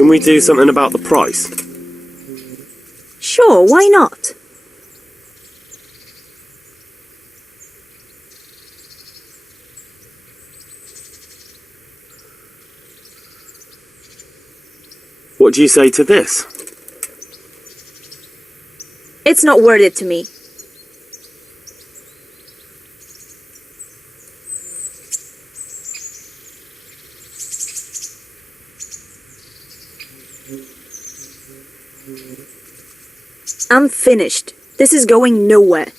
Can we do something about the price? Sure, why not? What do you say to this? It's not worth it to me. I'm finished. This is going nowhere.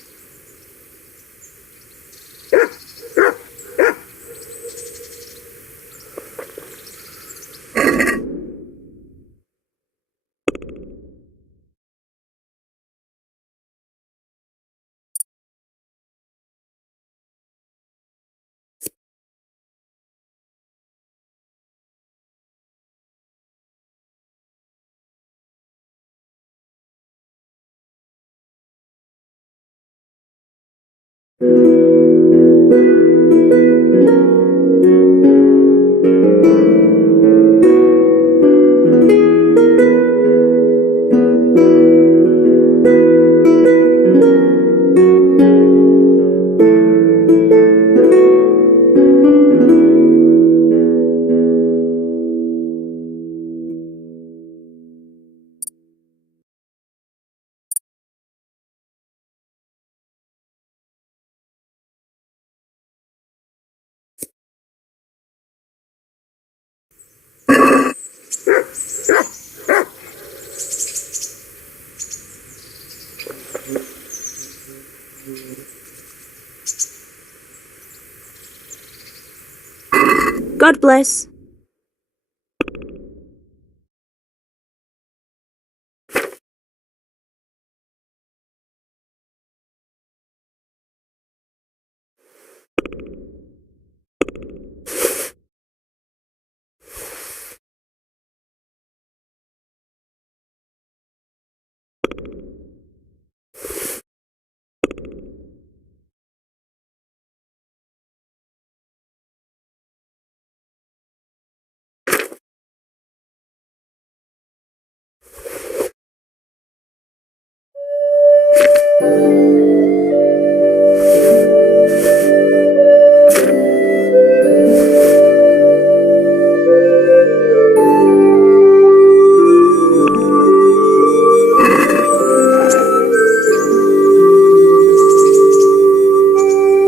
God bless.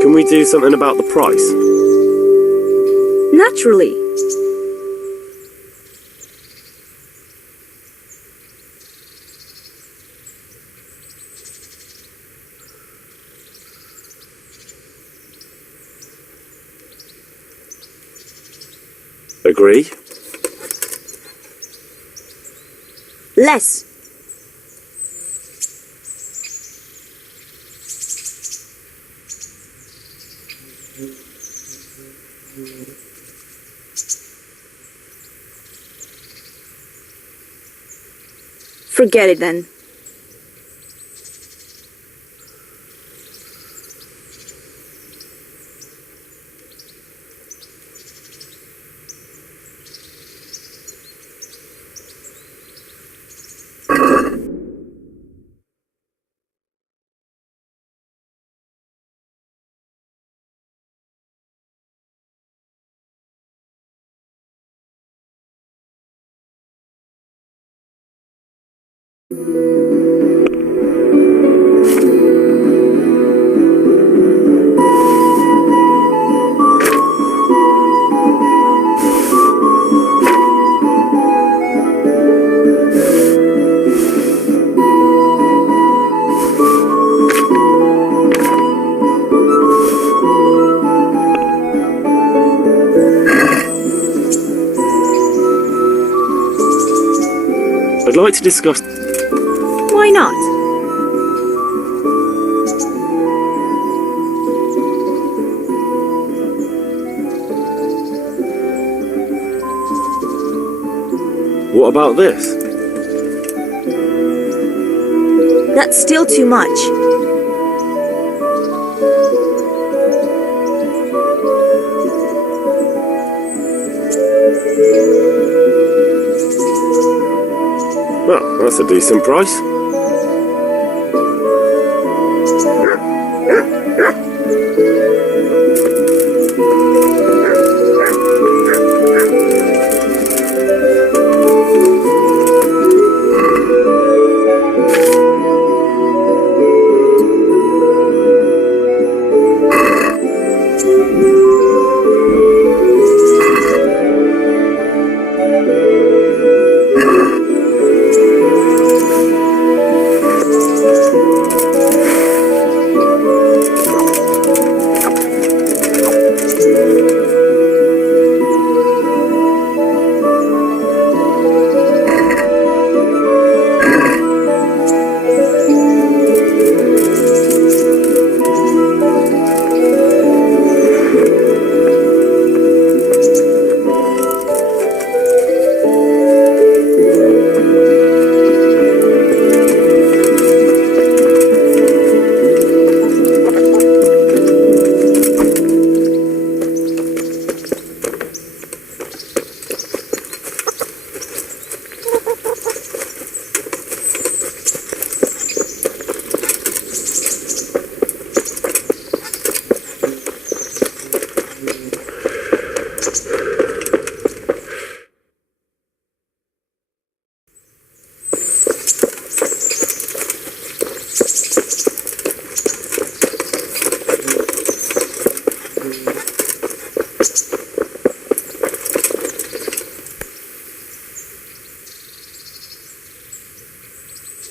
Can we do something about the price? Naturally. Agree? Less. Forget it then. I'd like to discuss... Why not? What about this? That's still too much. Well, that's a decent price.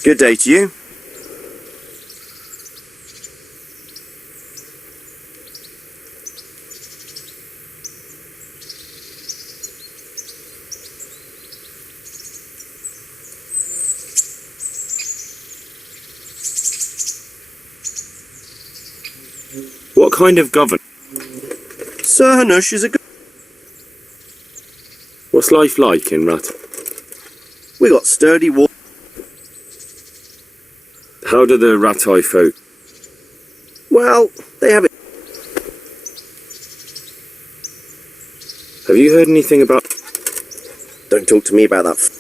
Good day to you. What kind of governor? Sir Hanush is a good... What's life like in Rat? We got sturdy wall. How do the Ratai folk? Well, they have it. Have you heard anything about... Don't talk to me about that.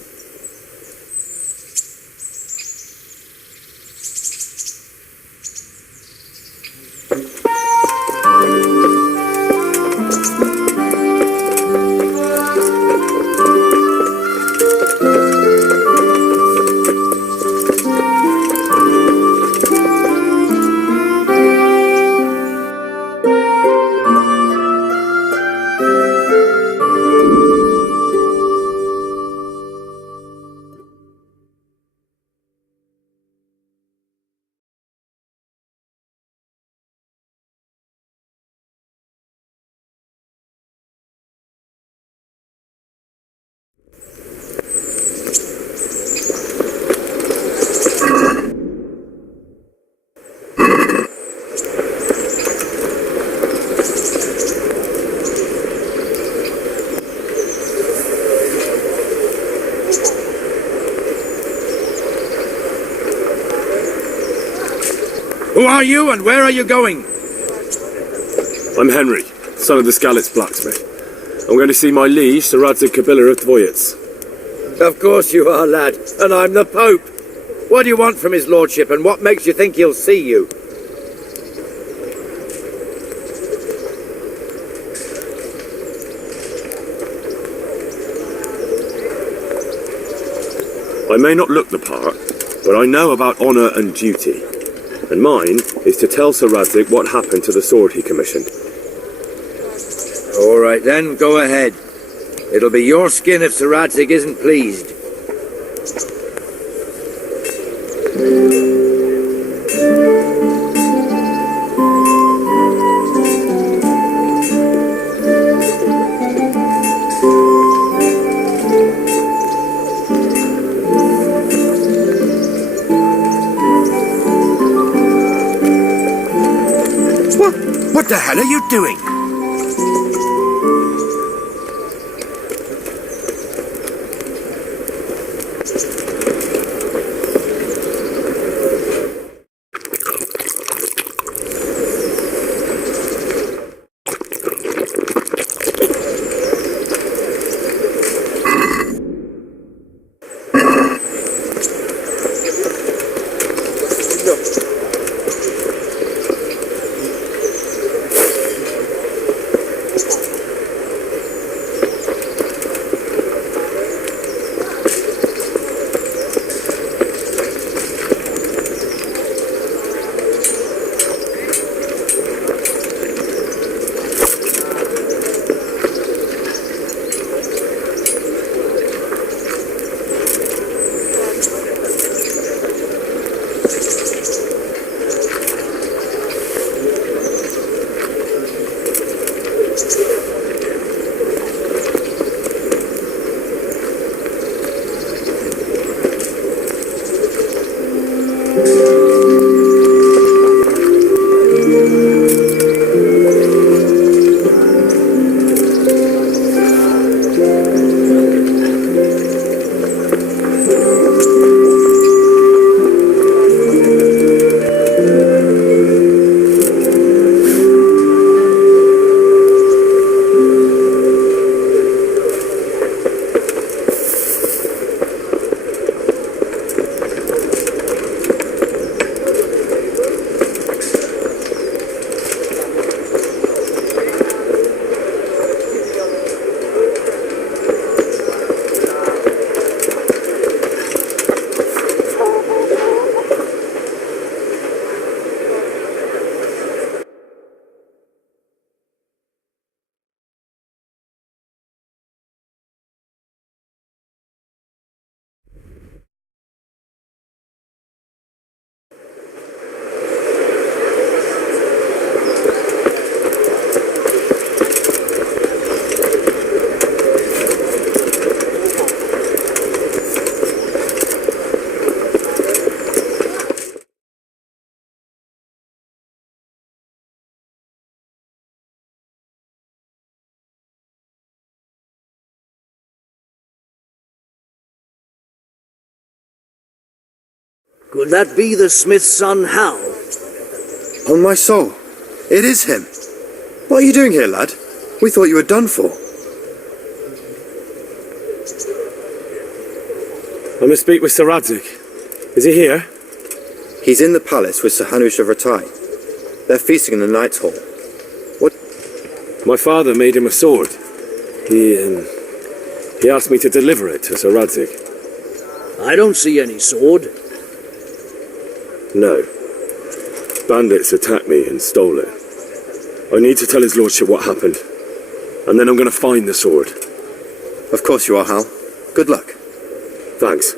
Who are you and where are you going? I'm Henry, son of the Skalitz blacksmith. I'm going to see my liege, Sir Radzik Kabila of Dvoyets. Of course you are, lad, and I'm the Pope. What do you want from his lordship, and what makes you think he'll see you? I may not look the part, but I know about honour and duty. And mine is to tell Sir Radzik what happened to the sword he commissioned. All right then, go ahead. It'll be your skin if Sir Radzik isn't pleased. What the hell are you doing? Could that be the smith's son, Hal? On my soul, it is him. What are you doing here, lad? We thought you were done for. I must speak with Sir Radzik. Is he here? He's in the palace with Sir Hanush of Ratai. They're feasting in the Knight's Hall. What? My father made him a sword. He asked me to deliver it to Sir Radzik. I don't see any sword. No. Bandits attacked me and stole it. I need to tell his lordship what happened. And then I'm going to find the sword. Of course you are, Hal. Good luck. Thanks.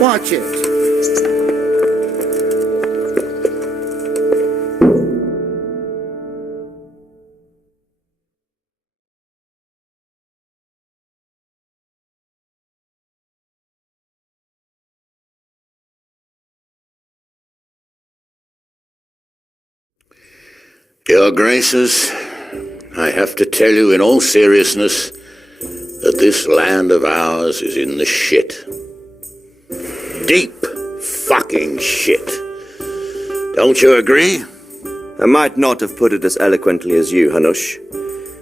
Watch it. Your Graces, I have to tell you in all seriousness that this land of ours is in the shit. Deep fucking shit. Don't you agree? I might not have put it as eloquently as you, Hanush,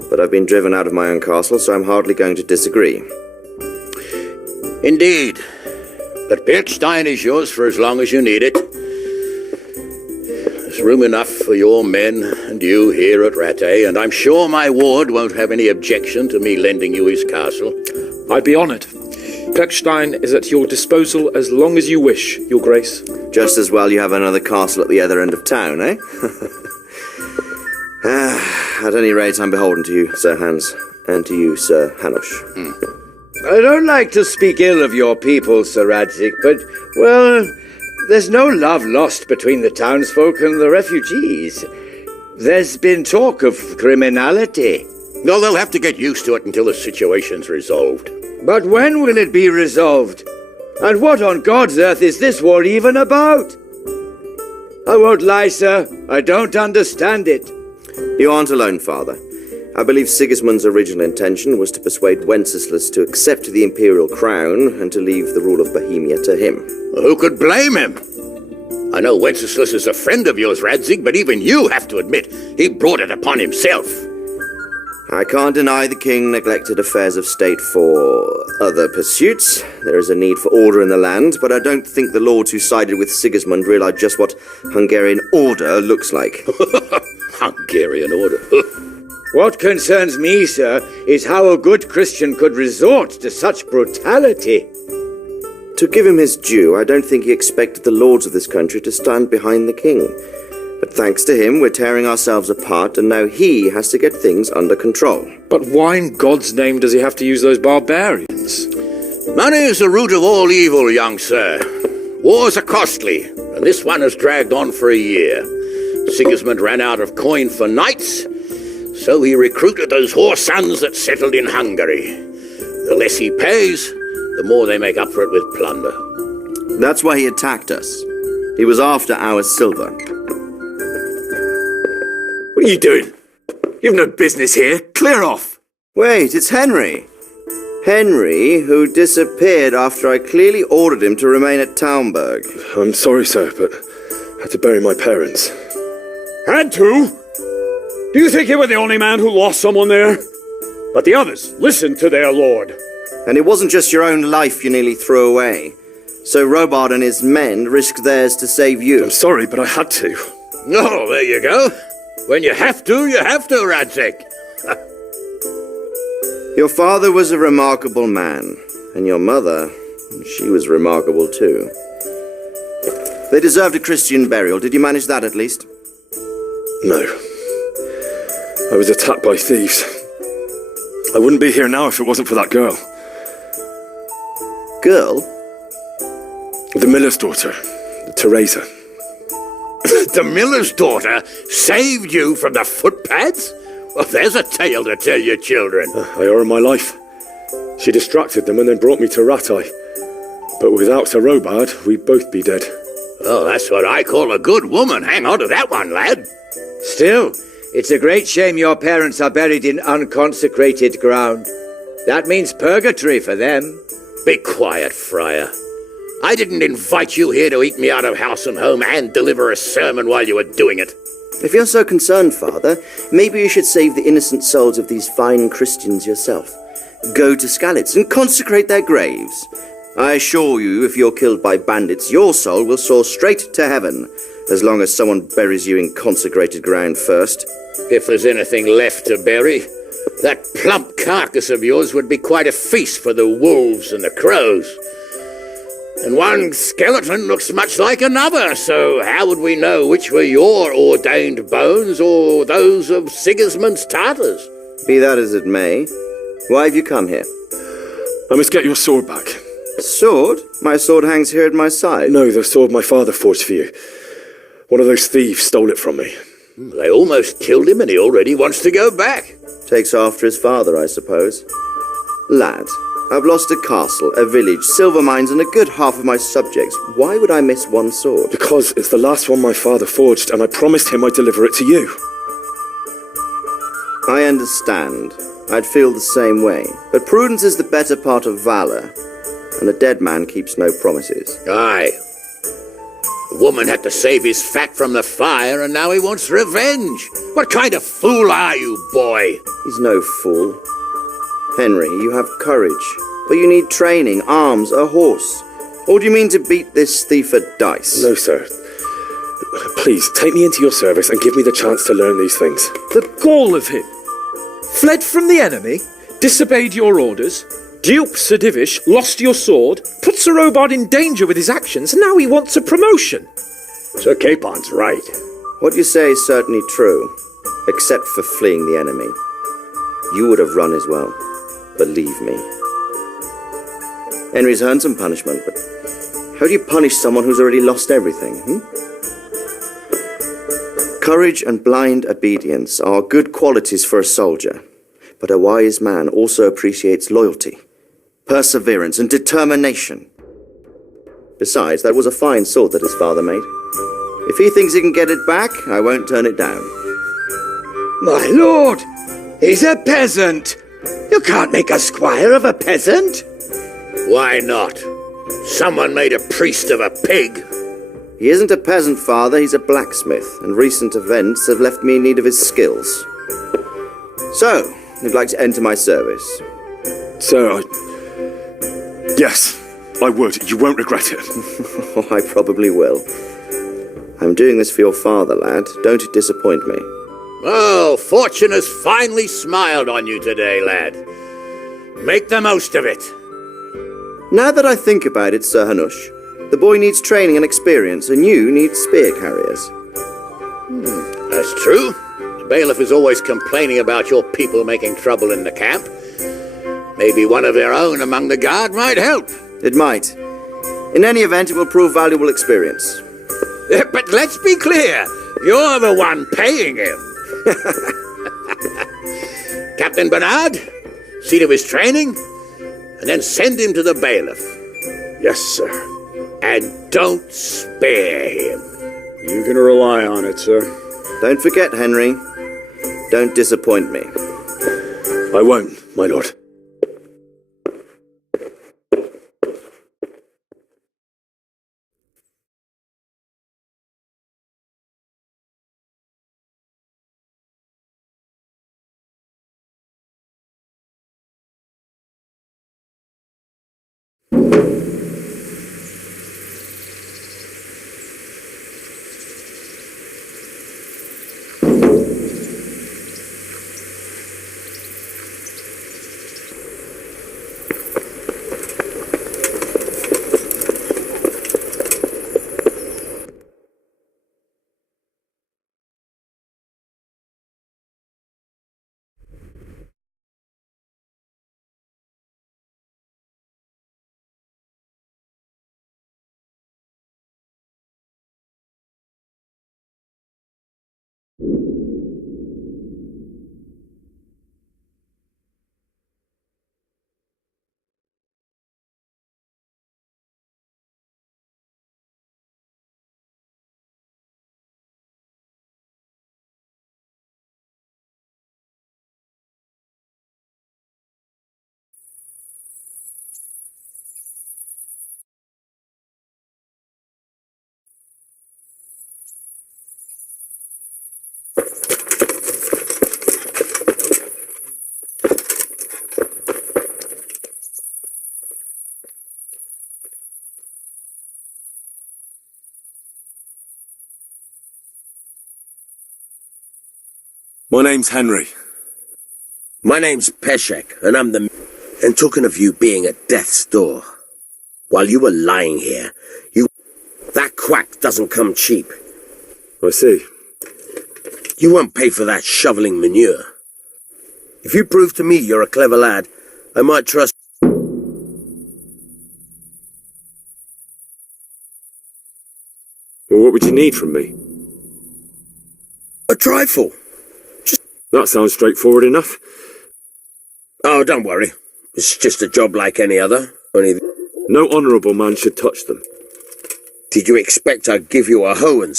but I've been driven out of my own castle, so I'm hardly going to disagree. Indeed. But Birkstein is yours for as long as you need it. There's room enough for your men and you here at Rattay, and I'm sure my ward won't have any objection to me lending you his castle. I'd be honoured. Birkstein is at your disposal as long as you wish, Your Grace. Just as well you have another castle at the other end of town, eh? At any rate, I'm beholden to you, Sir Hans, and to you, Sir Hanush. I don't like to speak ill of your people, Sir Radzik, but, well, there's no love lost between the townsfolk and the refugees. There's been talk of criminality. No, they'll have to get used to it until the situation's resolved. But when will it be resolved? And what on God's earth is this war even about? I won't lie, sir. I don't understand it. You aren't alone, Father. I believe Sigismund's original intention was to persuade Wenceslas to accept the imperial crown and to leave the rule of Bohemia to him. Who could blame him? I know Wenceslas is a friend of yours, Radzig, but even you have to admit he brought it upon himself. I can't deny the king neglected affairs of state for other pursuits. There is a need for order in the land, but I don't think the lords who sided with Sigismund realized just what Hungarian order looks like. Hungarian order? What concerns me, sir, is how a good Christian could resort to such brutality. To give him his due, I don't think he expected the lords of this country to stand behind the king. But thanks to him, we're tearing ourselves apart, and now he has to get things under control. But why in God's name does he have to use those barbarians? Money is the root of all evil, young sir. Wars are costly, and this one has dragged on for a year. Sigismund ran out of coin for knights, so he recruited those whore sons that settled in Hungary. The less he pays, the more they make up for it with plunder. That's why he attacked us. He was after our silver. What are you doing? You've no business here. Clear off. Wait, it's Henry. Henry, who disappeared after I clearly ordered him to remain at Townburg. I'm sorry, sir, but I had to bury my parents. Had to? Do you think you were the only man who lost someone there? But the others listened to their lord. And it wasn't just your own life you nearly threw away. So Robard and his men risked theirs to save you. I'm sorry, but I had to. Oh, there you go. When you have to, Radzik. Your father was a remarkable man, and your mother, she was remarkable too. They deserved a Christian burial. Did you manage that at least? No. I was attacked by thieves. I wouldn't be here now if it wasn't for that girl. Girl? The miller's daughter, Teresa. The miller's daughter saved you from the footpads? Well, there's a tale to tell your children. I owe her my life. She distracted them and then brought me to Rattay. But without Sir Robard, we'd both be dead. Oh, that's what I call a good woman. Hang on to that one, lad. Still, it's a great shame your parents are buried in unconsecrated ground. That means purgatory for them. Be quiet, Friar. I didn't invite you here to eat me out of house and home and deliver a sermon while you were doing it. If you're so concerned, Father, maybe you should save the innocent souls of these fine Christians yourself. Go to Skalitz and consecrate their graves. I assure you, if you're killed by bandits, your soul will soar straight to heaven, as long as someone buries you in consecrated ground first. If there's anything left to bury, that plump carcass of yours would be quite a feast for the wolves and the crows. And one skeleton looks much like another, so how would we know which were your ordained bones or those of Sigismund's Tartars? Be that as it may, why have you come here? I must get your sword back. Sword? My sword hangs here at my side. No, the sword my father forged for you. One of those thieves stole it from me. They almost killed him and he already wants to go back. Takes after his father, I suppose. Lad, I've lost a castle, a village, silver mines, and a good half of my subjects. Why would I miss one sword? Because it's the last one my father forged, and I promised him I'd deliver it to you. I understand. I'd feel the same way. But prudence is the better part of valor, and a dead man keeps no promises. Aye. The woman had to save his fat from the fire, and now he wants revenge. What kind of fool are you, boy? He's no fool. Henry, you have courage, but you need training, arms, a horse. Or do you mean to beat this thief at dice? No, sir. Please, take me into your service and give me the chance to learn these things. The gall of him! Fled from the enemy, disobeyed your orders, duped Sir Divish, lost your sword, put Sir Robard in danger with his actions, and now he wants a promotion. Sir Capon's right. What you say is certainly true, except for fleeing the enemy. You would have run as well, believe me. Henry's earned some punishment, but how do you punish someone who's already lost everything, Courage and blind obedience are good qualities for a soldier, but a wise man also appreciates loyalty, perseverance, and determination. Besides, that was a fine sword that his father made. If he thinks he can get it back, I won't turn it down. My lord, he's a peasant. You can't make a squire of a peasant. Why not? Someone made a priest of a pig. He isn't a peasant, father, he's a blacksmith, and recent events have left me in need of his skills. So, you'd like to enter my service? Sir, Yes, I would. You won't regret it. Oh, I probably will. I'm doing this for your father, lad. Don't disappoint me. Oh, fortune has finally smiled on you today, lad. Make the most of it. Now that I think about it, Sir Hanush, the boy needs training and experience, and you need spear carriers. That's true. The bailiff is always complaining about your people making trouble in the camp. Maybe one of their own among the guard might help. It might. In any event, it will prove valuable experience. But let's be clear, you're the one paying him. Captain Bernard, see to his training, and then send him to the bailiff. Yes, sir. And don't spare him. You can rely on it, sir. Don't forget, Henry. Don't disappoint me. I won't, my lord. My name's Henry. My name's Peshek, and I'm the... And talking of you being at death's door, while you were lying here, that quack doesn't come cheap. I see. You won't pay for that shoveling manure. If you prove to me you're a clever lad, I might trust... Well, what would you need from me? A trifle. That sounds straightforward enough. Oh, don't worry. It's just a job like any other, only... No honourable man should touch them. Did you expect I'd give you a hoe and...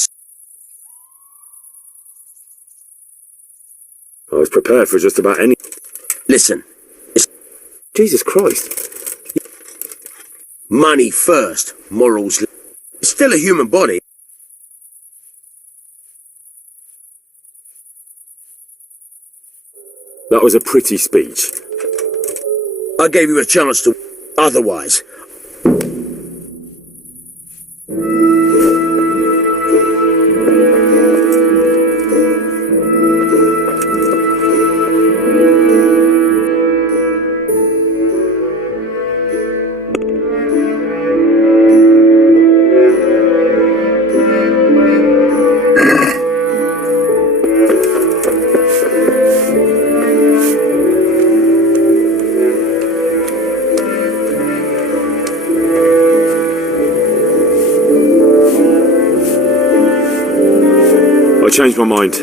I was prepared for just about any... Listen. Jesus Christ. Money first, morals... It's still a human body. That was a pretty speech. I gave you a chance to... Otherwise... Change my mind.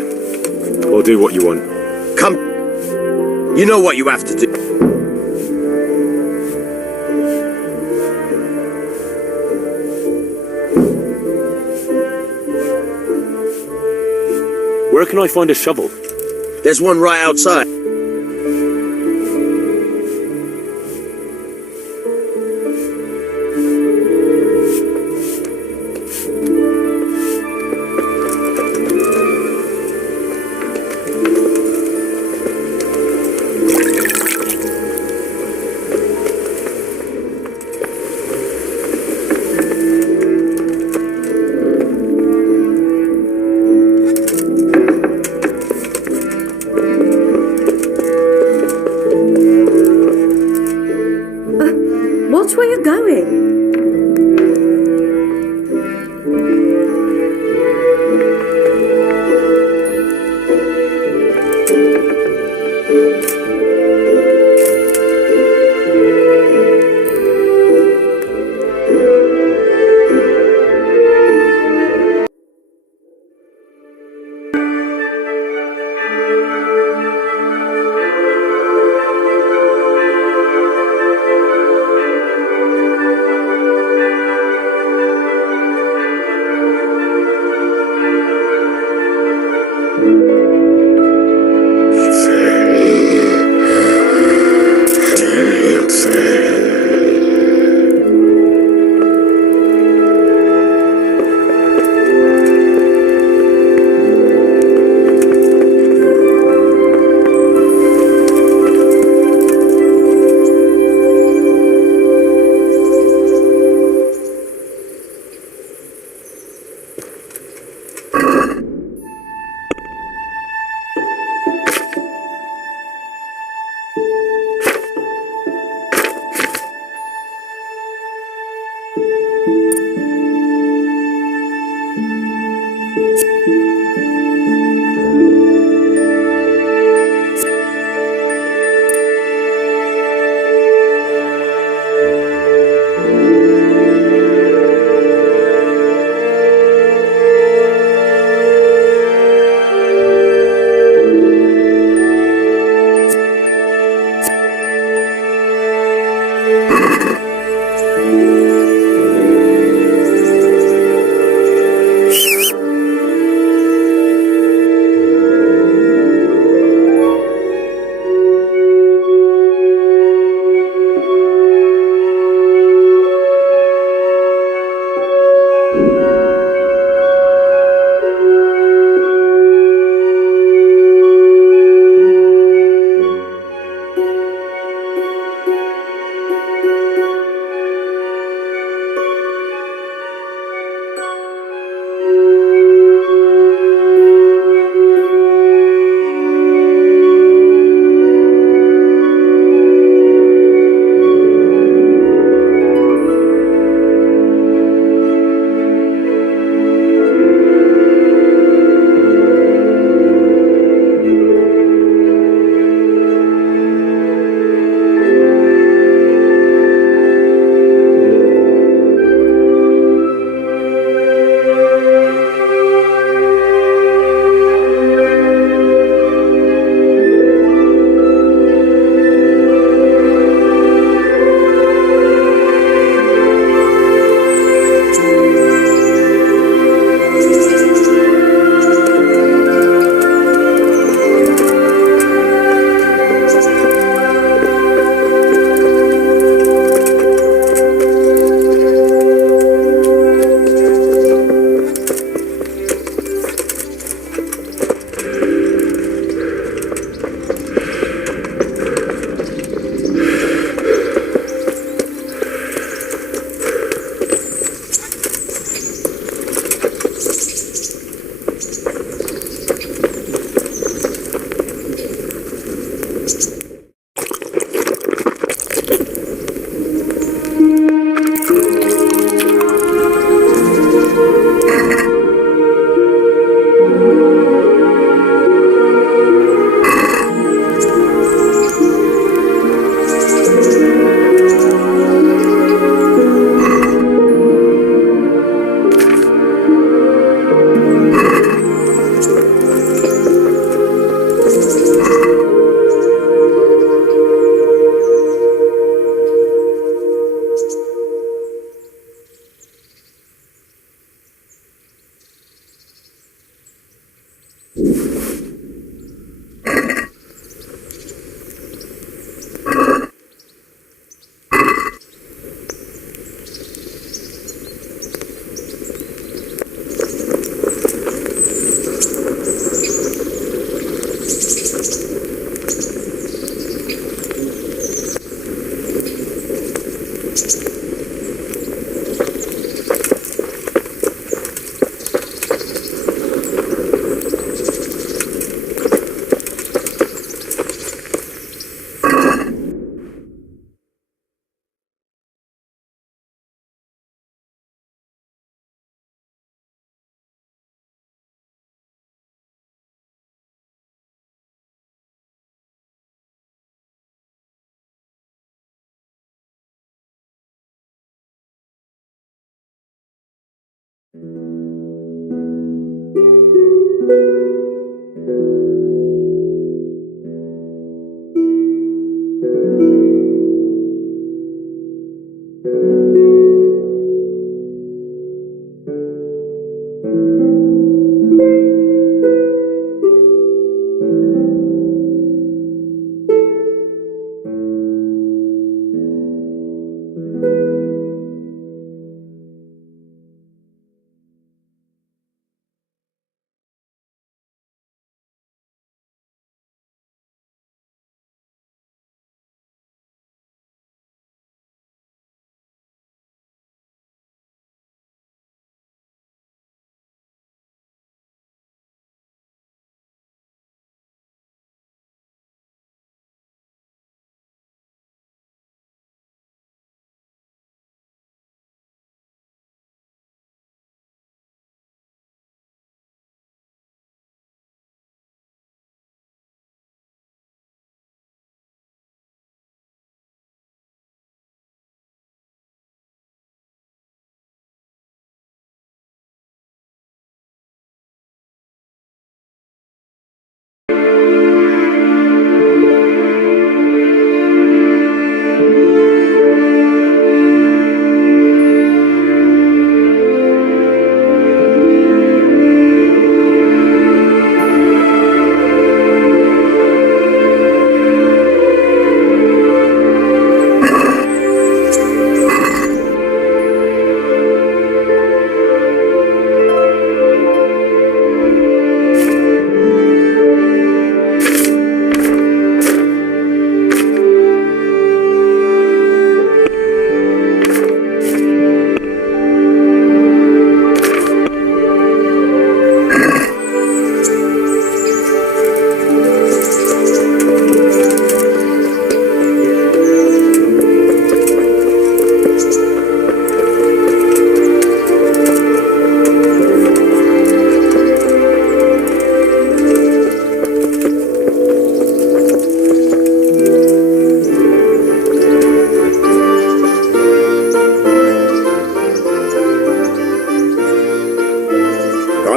I'll do what you want. Come. You know what you have to do. Where can I find a shovel? There's one right outside. Watch where you're going.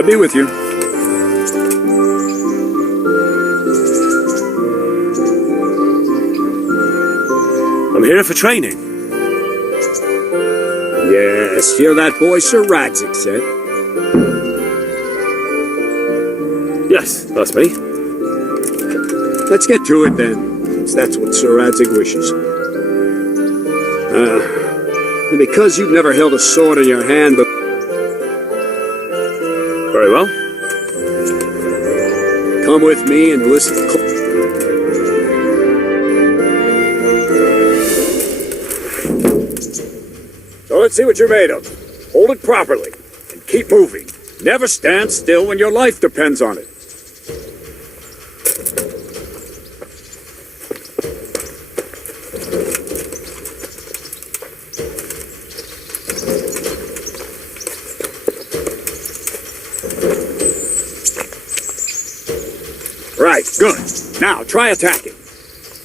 God be with you. I'm here for training. Yes, hear that boy Sir Radzik said. Yes, that's me. Let's get to it then, since that's what Sir Radzik wishes. And because you've never held a sword in your hand before... Very well. Come with me and listen. So let's see what you're made of. Hold it properly and keep moving. Never stand still when your life depends on it. Right, good. Now, try attacking.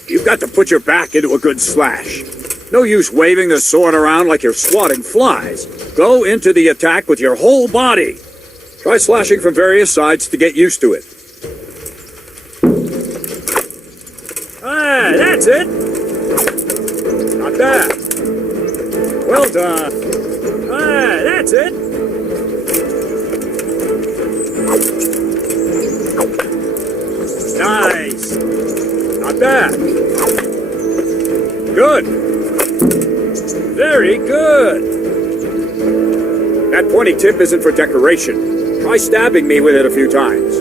You've got to put your back into a good slash. No use waving the sword around like you're swatting flies. Go into the attack with your whole body. Try slashing from various sides to get used to it. Ah, that's it. Not bad. Well done. Ah, that's it. Nice. Not bad. Good. Very good. That pointy tip isn't for decoration. Try stabbing me with it a few times.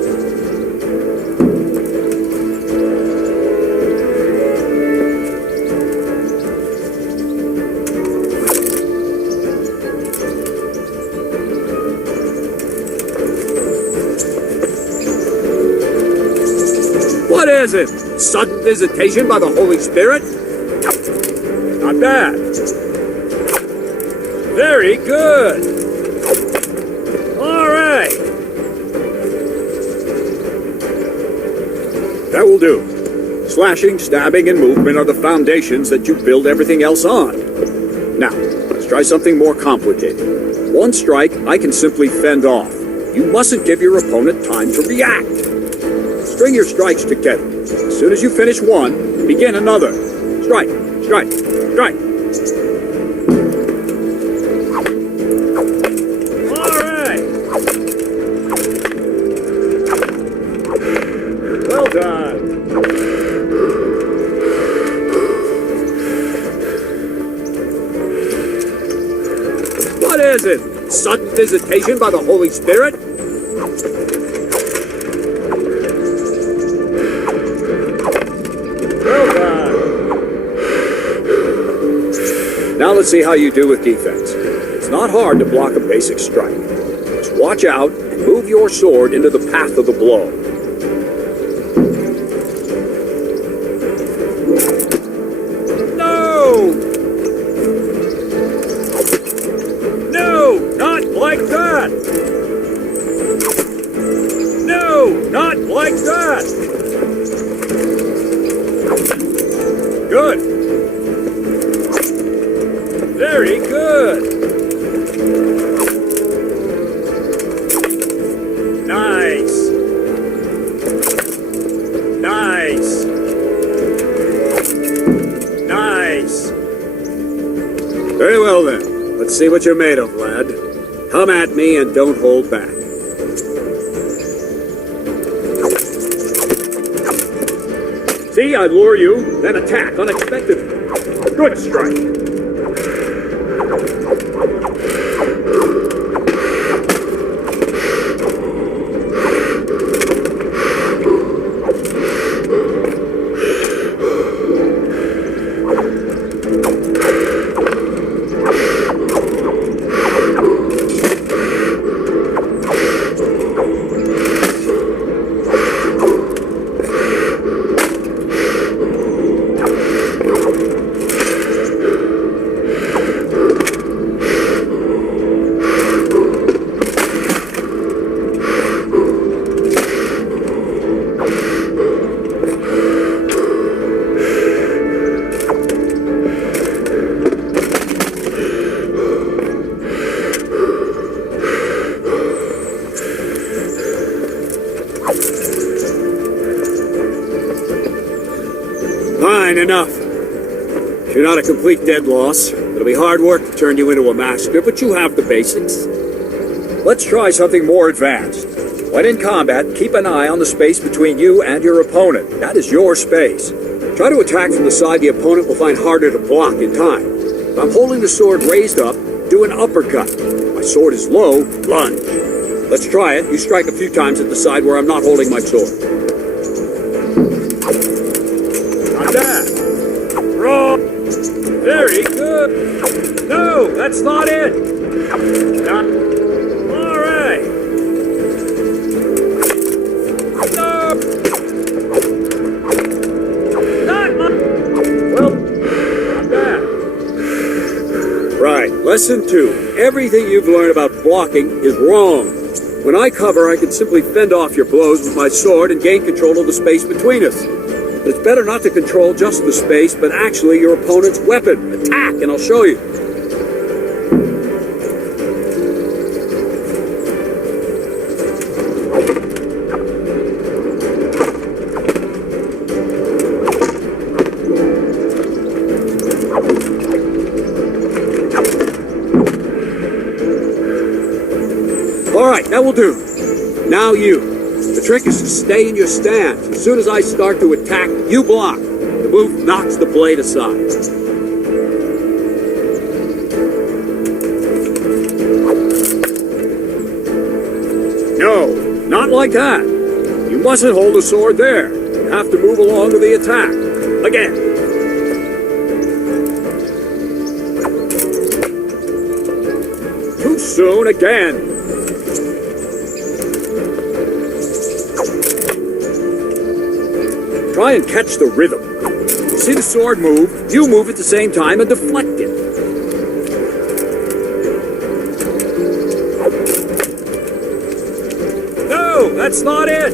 is it? Sudden visitation by the Holy Spirit? Not bad. Very good. All right. That will do. Slashing, stabbing, and movement are the foundations that you build everything else on. Now, let's try something more complicated. One strike, I can simply fend off. You mustn't give your opponent time to react. String your strikes together. As soon as you finish one, begin another. Strike, strike, strike. All right. Well done. What is it? Sudden visitation by the Holy Spirit? Well done. Now let's see how you do with defense. It's not hard to block a basic strike. Just watch out and move your sword into the path of the blow. No! No! Not like that! No! Not like that! Good. Very good. Nice. Nice. Nice. Very well then. Let's see what you're made of, lad. Come at me and don't hold back. See, I lure you, then attack unexpectedly. Good strike. Fine, enough. You're not a complete dead loss. It'll be hard work to turn you into a master, but you have the basics. Let's try something more advanced. When in combat, keep an eye on the space between you and your opponent. That is your space. Try to attack from the side the opponent will find harder to block in time. If I'm holding the sword raised up, do an uppercut. If my sword is low, lunge. Let's try it. You strike a few times at the side where I'm not holding my sword. Not bad. Wrong. Very good. No, that's not it. Not. All right. No. Not my. Well, not bad. Right. Lesson 2. Everything you've learned about blocking is wrong. When I cover, I can simply fend off your blows with my sword and gain control of the space between us. But it's better not to control just the space, but actually your opponent's weapon. Attack, and I'll show you. All right, that will do. Now you. The trick is to stay in your stance. As soon as I start to attack, you block. The move knocks the blade aside. No, not like that. You mustn't hold the sword there. You have to move along to the attack. Again. Too soon again. Try and catch the rhythm. See the sword move, you move at the same time and deflect it. No, that's not it.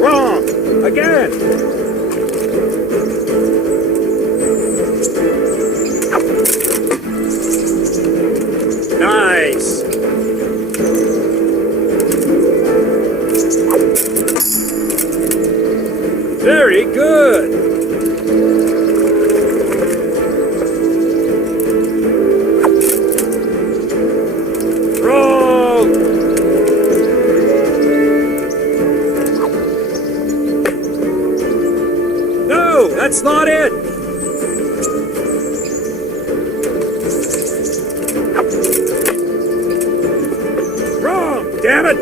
Wrong. Again. Nice. Very good. Wrong. No, that's not it. Wrong, damn it.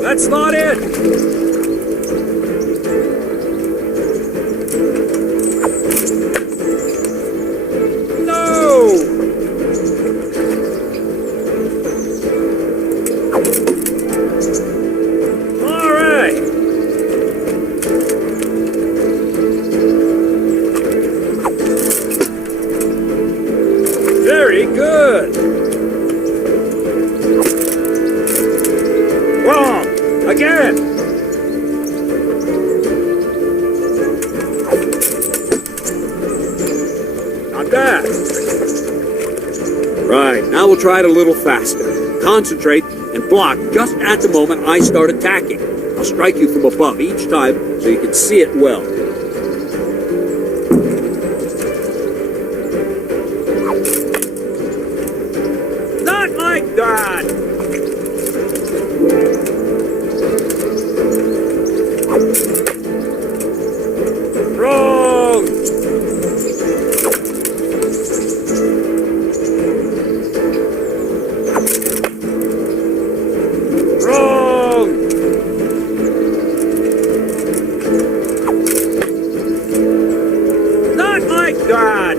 That's not it! No! All right! Very good! Wrong! Again! Not bad. Right, now we'll try it a little faster. Concentrate and block just at the moment I start attacking. I'll strike you from above each time so you can see it well. Not like that! Wrong! Wrong! Not like that!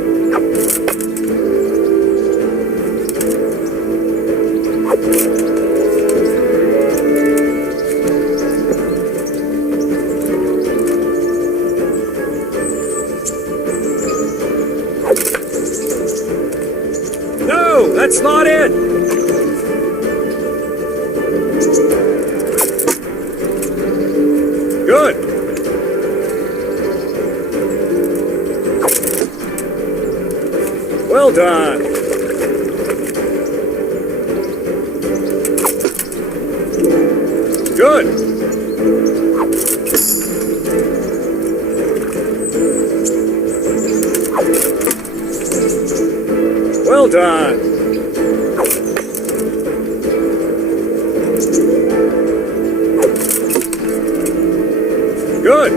No, that's not it! Good! Well done! Good! Well done! Good!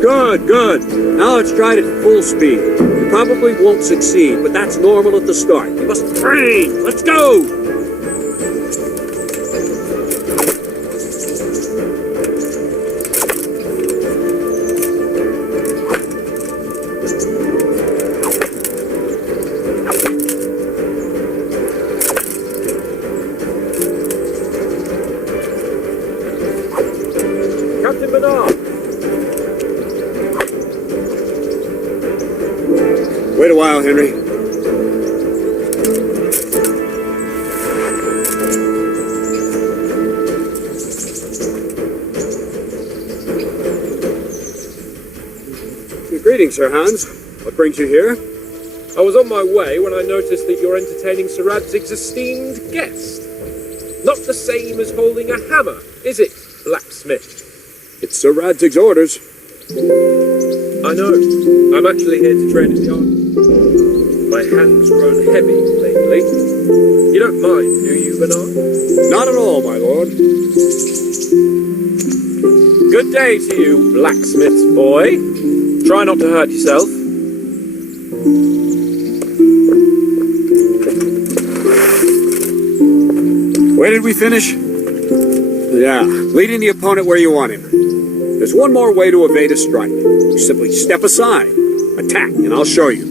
Good, good. Now let's try it at full speed. You probably won't succeed, but that's normal at the start. You must train. Let's go! Captain Bernard! Wait a while, Henry. Greetings, Sir Hans. What brings you here? I was on my way when I noticed that you're entertaining Sir Radzig's esteemed guest. Not the same as holding a hammer, is it, blacksmith? It's Sir Radzig's orders. I know. I'm actually here to train at the art. My hand's grown heavy lately. You don't mind, do you, Bernard? Not at all, my lord. Good day to you, blacksmith's boy. Try not to hurt yourself. Where did we finish? Yeah, leading the opponent where you want him. There's one more way to evade a strike. You simply step aside, attack, and I'll show you.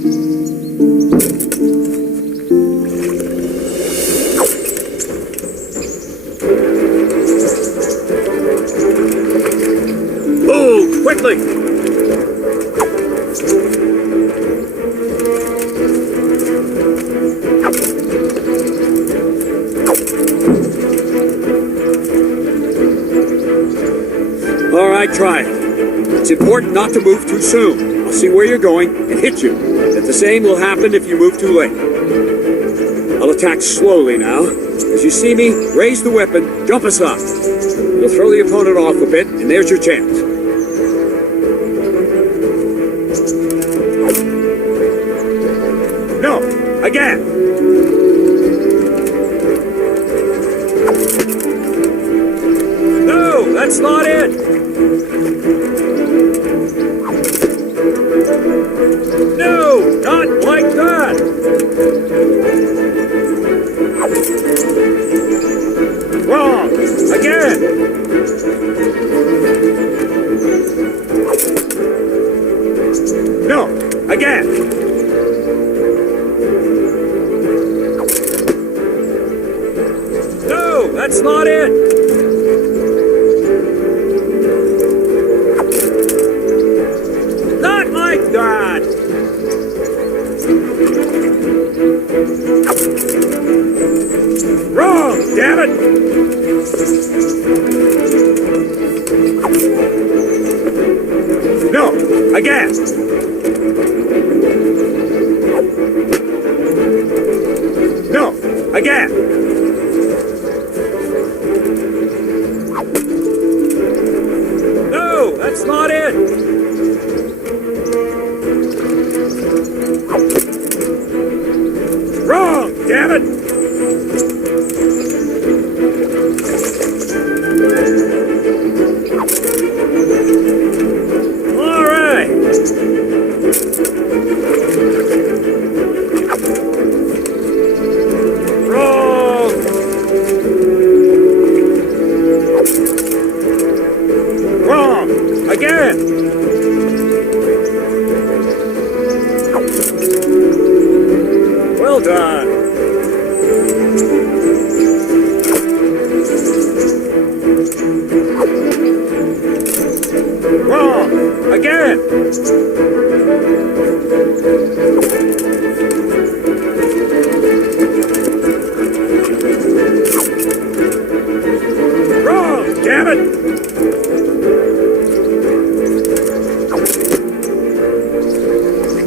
Move, quickly! All right, try it. It's important not to move too soon. I'll see where you're going and hit you. But the same will happen if you move too late. I'll attack slowly now. As you see me, raise the weapon, jump aside. You'll throw the opponent off a bit, and there's your chance. No, again. No, that's not it. No, not like that! Wrong! Again! No, again! No, that's not it! Not like that! Wrong, damn it! No, again! No, again! No, that's not it! Wrong, damn it! All right. Wrong. Wrong. Again. Well done. Wrong. Again. Wrong. Damn it.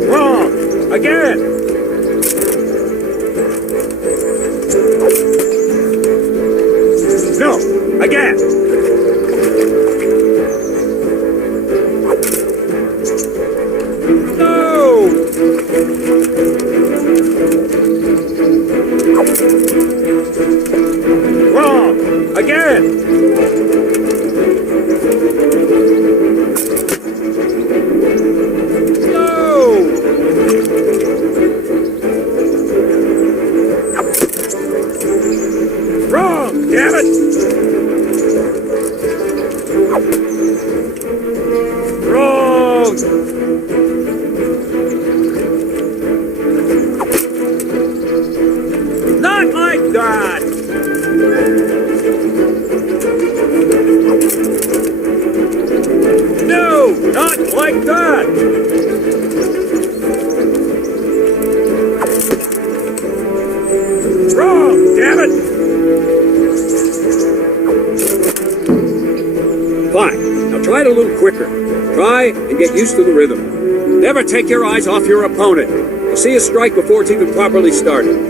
Wrong. Again. No. Again. Wrong! Again! No! Wrong! Damn it! Wrong! Not like that! No, not like that! Wrong, damn it! Fine, now try it a little quicker. Try and get used to the rhythm. Never take your eyes off your opponent. You'll see a strike before it's even properly started.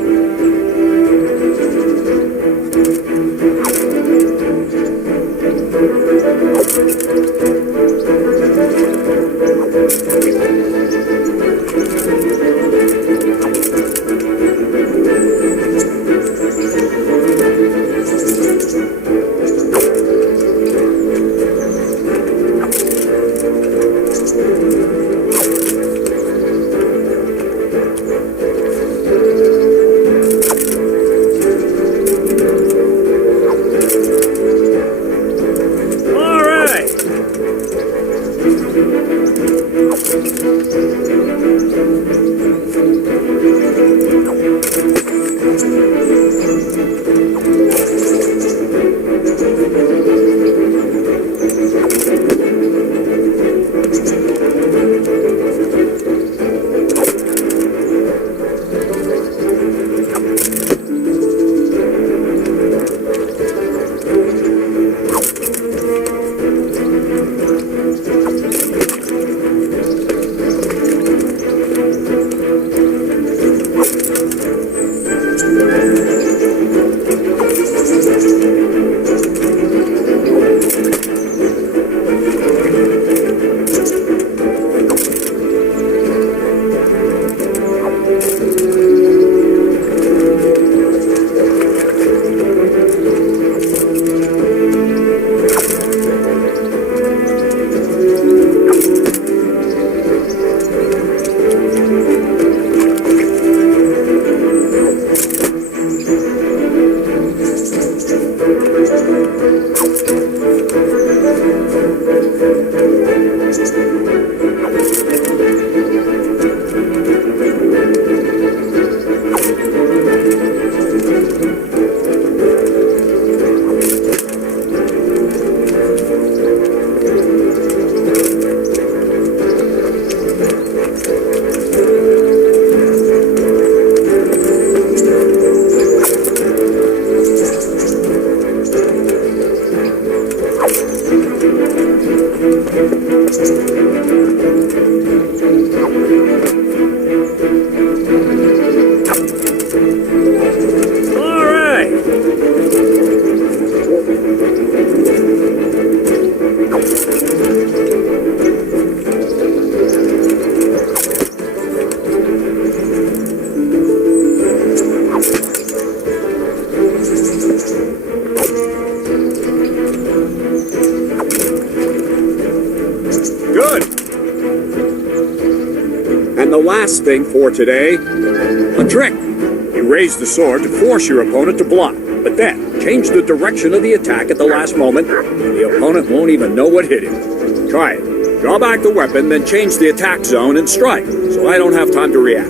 last thing for today, a trick. You raise the sword to force your opponent to block, but then change the direction of the attack at the last moment, and the opponent won't even know what hit him. Try it. Draw back the weapon, then change the attack zone and strike, so I don't have time to react.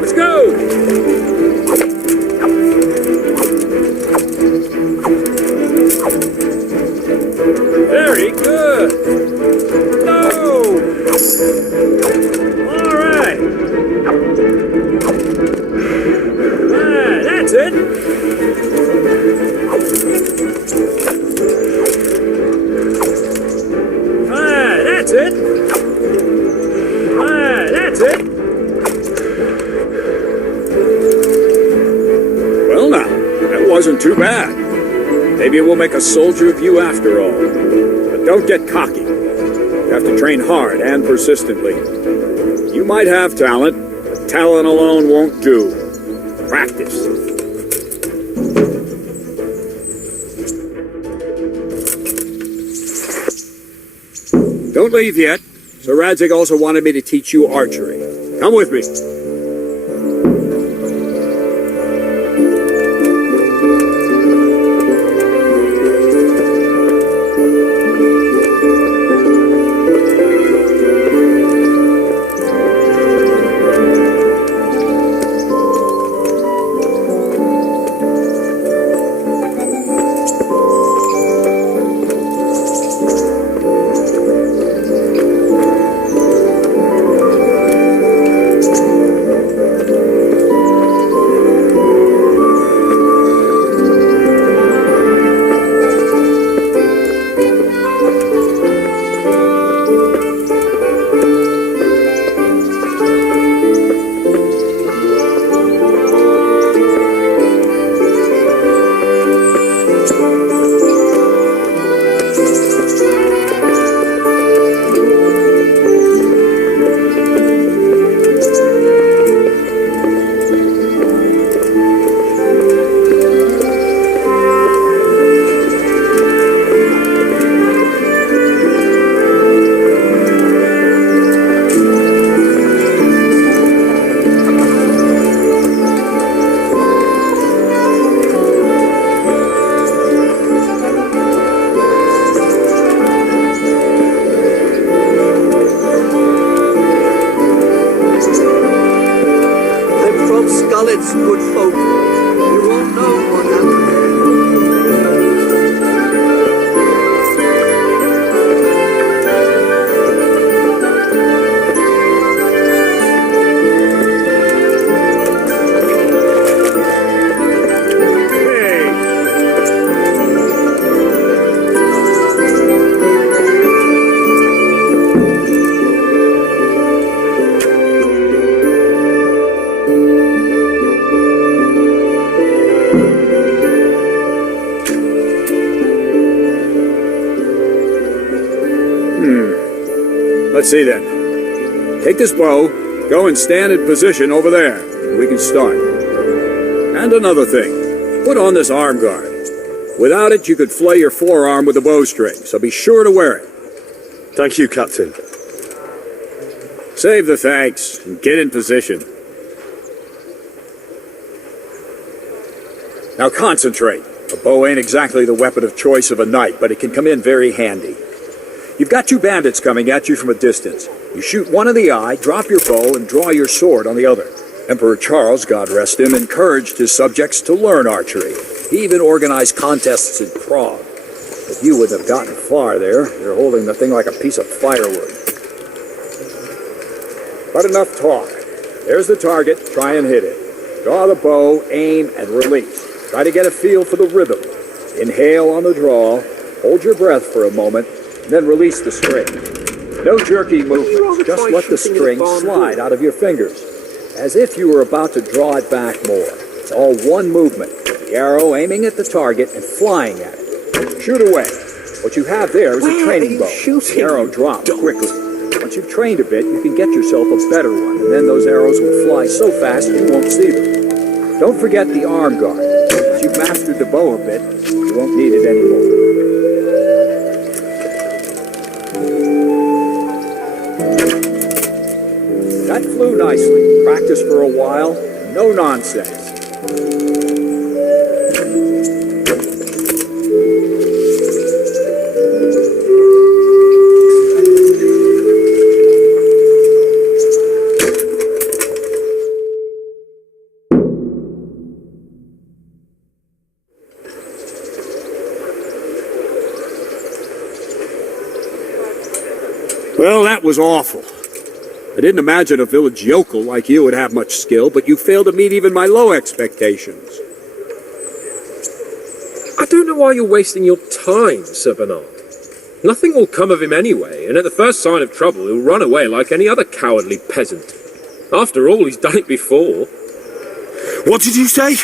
Let's go! Very good! No! All right! That's it! That's it! That's it! Well now, that wasn't too bad. Maybe we'll make a soldier of you after all. But don't get cocky. You have to train hard and persistently. You might have talent, but talent alone won't do. Practice. Don't leave yet. Sir Radzig also wanted me to teach you archery. Come with me. Good folk. You won't know what happened. Let's see then. Take this bow, go and stand in position over there. We can start. And another thing, put on this arm guard. Without it, you could flay your forearm with a bowstring, so be sure to wear it. Thank you, Captain. Save the thanks and get in position. Now concentrate. A bow ain't exactly the weapon of choice of a knight, but it can come in very handy. You've got two bandits coming at you from a distance. You shoot one in the eye, drop your bow, and draw your sword on the other. Emperor Charles, God rest him, encouraged his subjects to learn archery. He even organized contests in Prague. But you wouldn't have gotten far there. You're holding the thing like a piece of firewood. But enough talk. There's the target. Try and hit it. Draw the bow, aim, and release. Try to get a feel for the rhythm. Inhale on the draw. Hold your breath for a moment. Then release the string. No jerky movements, just let the string slide out of your fingers, as if you were about to draw it back more. It's all one movement, the arrow aiming at the target and flying at it. Shoot away. What you have there is a training bow. The arrow drops quickly. Once you've trained a bit, you can get yourself a better one, and then those arrows will fly so fast you won't see them. Don't forget the arm guard. mastered the bow a bit, you won't need it anymore. That flew nicely. Practice for a while. No nonsense. Well, that was awful. I didn't imagine a village yokel like you would have much skill, but you failed to meet even my low expectations. I don't know why you're wasting your time, Sir Bernard. Nothing will come of him anyway, and at the first sign of trouble he'll run away like any other cowardly peasant. After all, he's done it before. What did you say?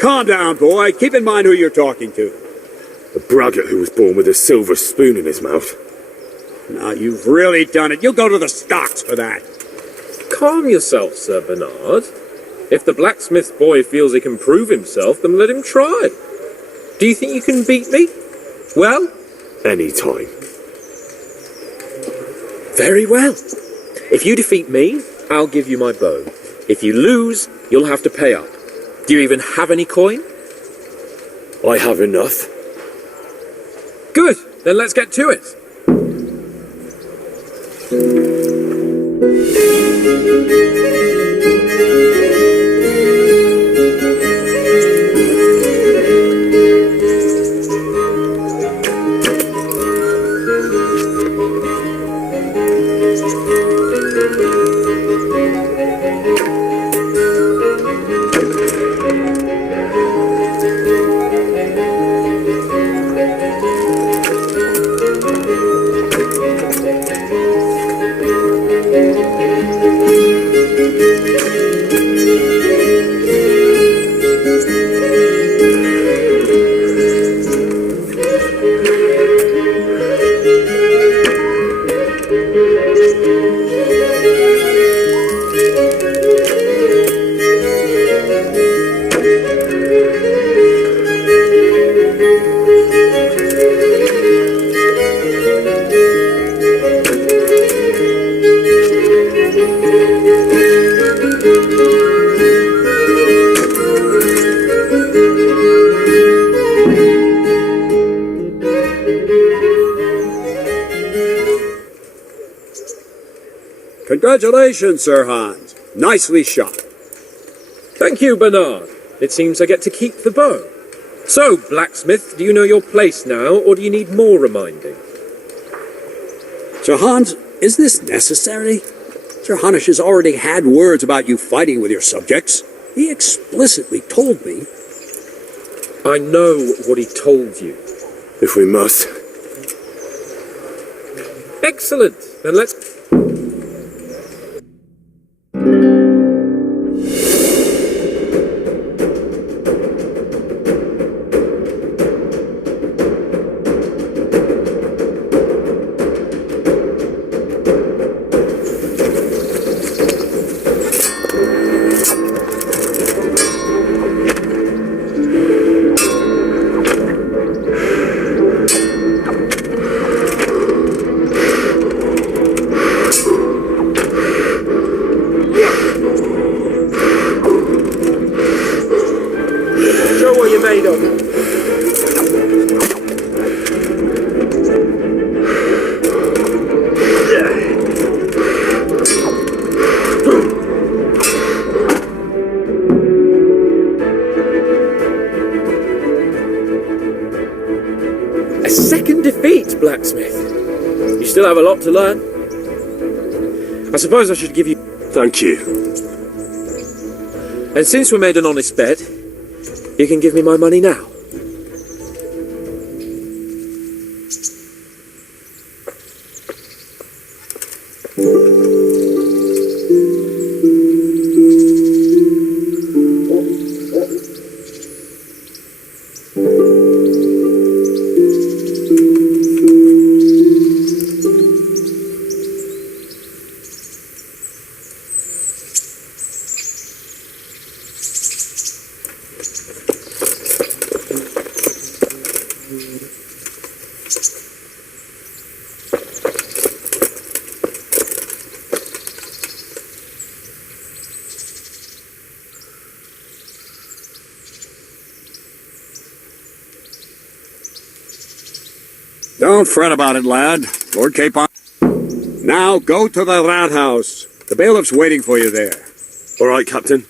Calm down, boy. Keep in mind who you're talking to. A braggart who was born with a silver spoon in his mouth. Now, you've really done it. You'll go to the stocks for that. Calm yourself, Sir Bernard. If the blacksmith boy feels he can prove himself, then let him try. Do you think you can beat me? Well? Any time. Very well. If you defeat me, I'll give you my bow. If you lose, you'll have to pay up. Do you even have any coin? I have enough. Good. Then let's get to it. Congratulations, Sir Hans. Nicely shot. Thank you, Bernard. It seems I get to keep the bow. So, blacksmith, do you know your place now, or do you need more reminding? Sir Hans, is this necessary? Sir Hanush has already had words about you fighting with your subjects. He explicitly told me. I know what he told you. If we must. Excellent. Then let's... A second defeat, blacksmith. You still have a lot to learn. I suppose I should give you... Thank you. And since we made an honest bet, you can give me my money now. Don't fret about it, lad. Lord Capon. Now go to the rat house. The bailiff's waiting for you there. All right, Captain.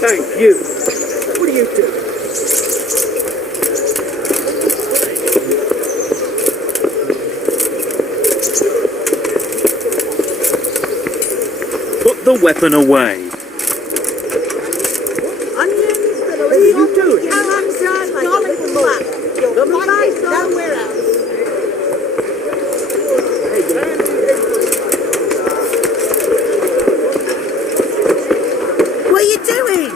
Thank you. What are you doing? Put the weapon away. What are you doing? Nowhere else. What are you doing?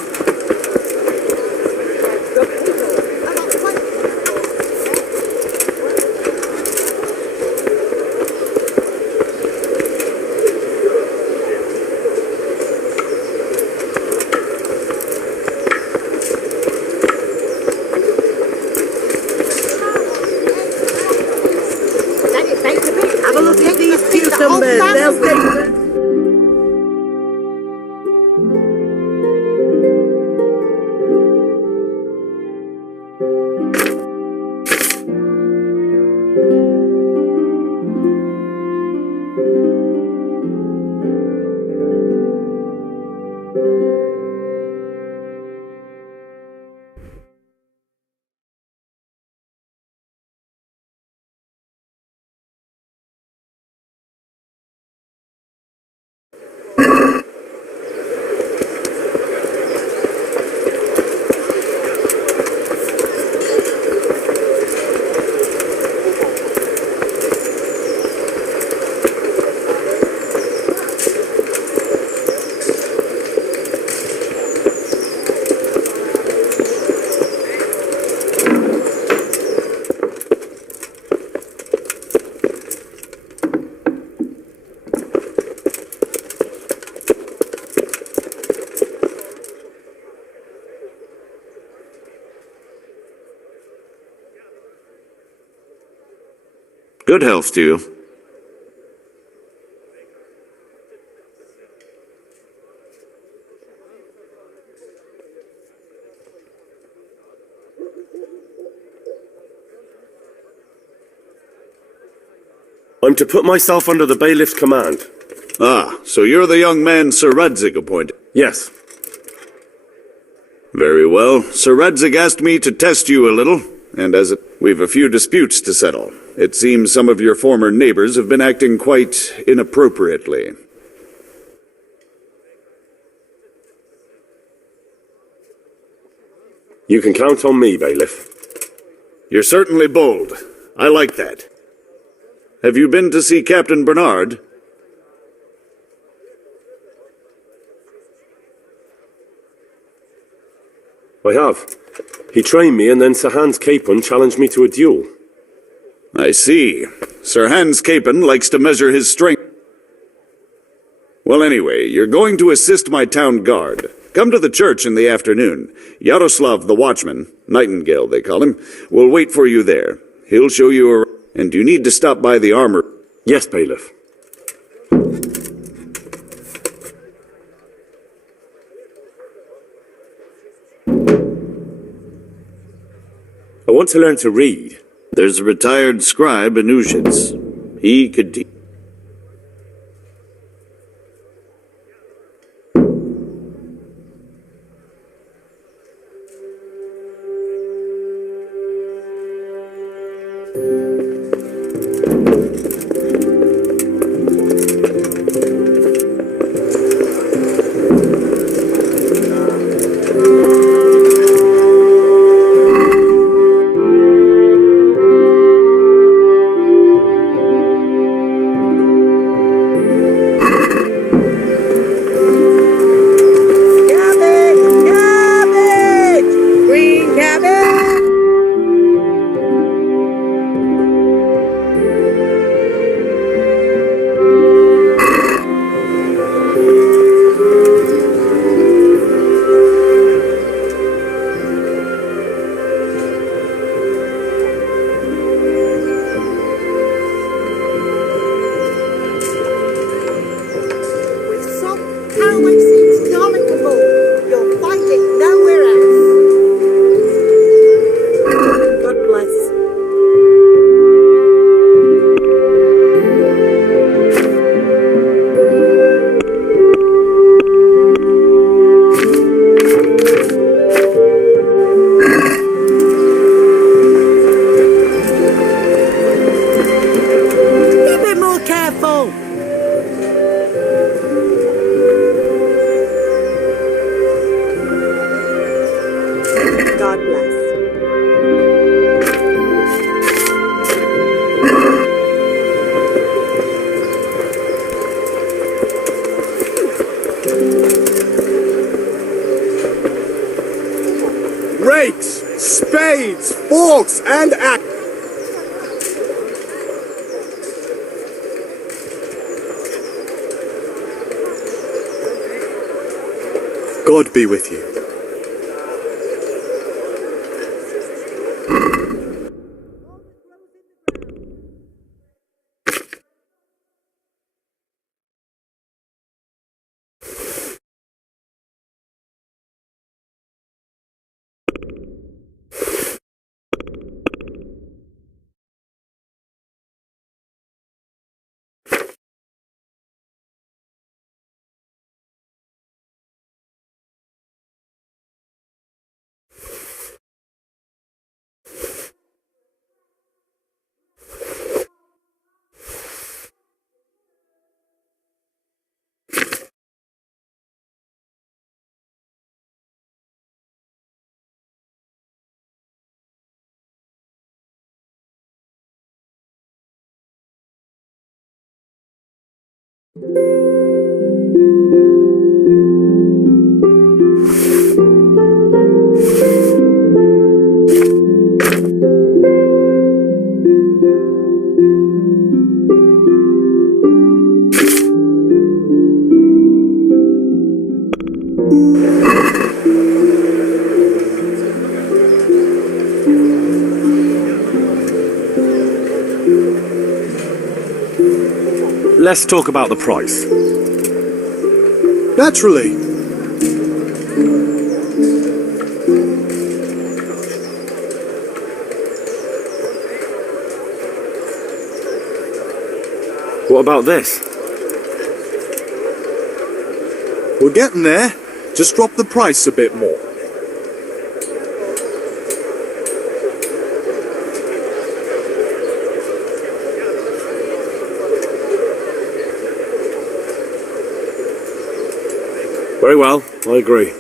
Good health to you. I'm to put myself under the bailiff's command. Ah, so you're the young man Sir Radzig appointed. Yes. Very well. Sir Radzig asked me to test you a little, and we've a few disputes to settle. It seems some of your former neighbors have been acting quite inappropriately. You can count on me, bailiff. You're certainly bold. I like that. Have you been to see Captain Bernard? I have. He trained me, and then Sir Hans Capon challenged me to a duel. I see. Sir Hans Capon likes to measure his strength. Well, anyway, you're going to assist my town guard. Come to the church in the afternoon. Yaroslav the watchman, Nightingale they call him, will wait for you there. He'll show you around, and you need to stop by the armor. Yes, bailiff. I want to learn to read. There's a retired scribe in Uzhitz. He could teach. Rakes, spades, forks, and axes. God be with you. let's talk about the price. Naturally. What about this? We're getting there. Just drop the price a bit more. Very well, I agree.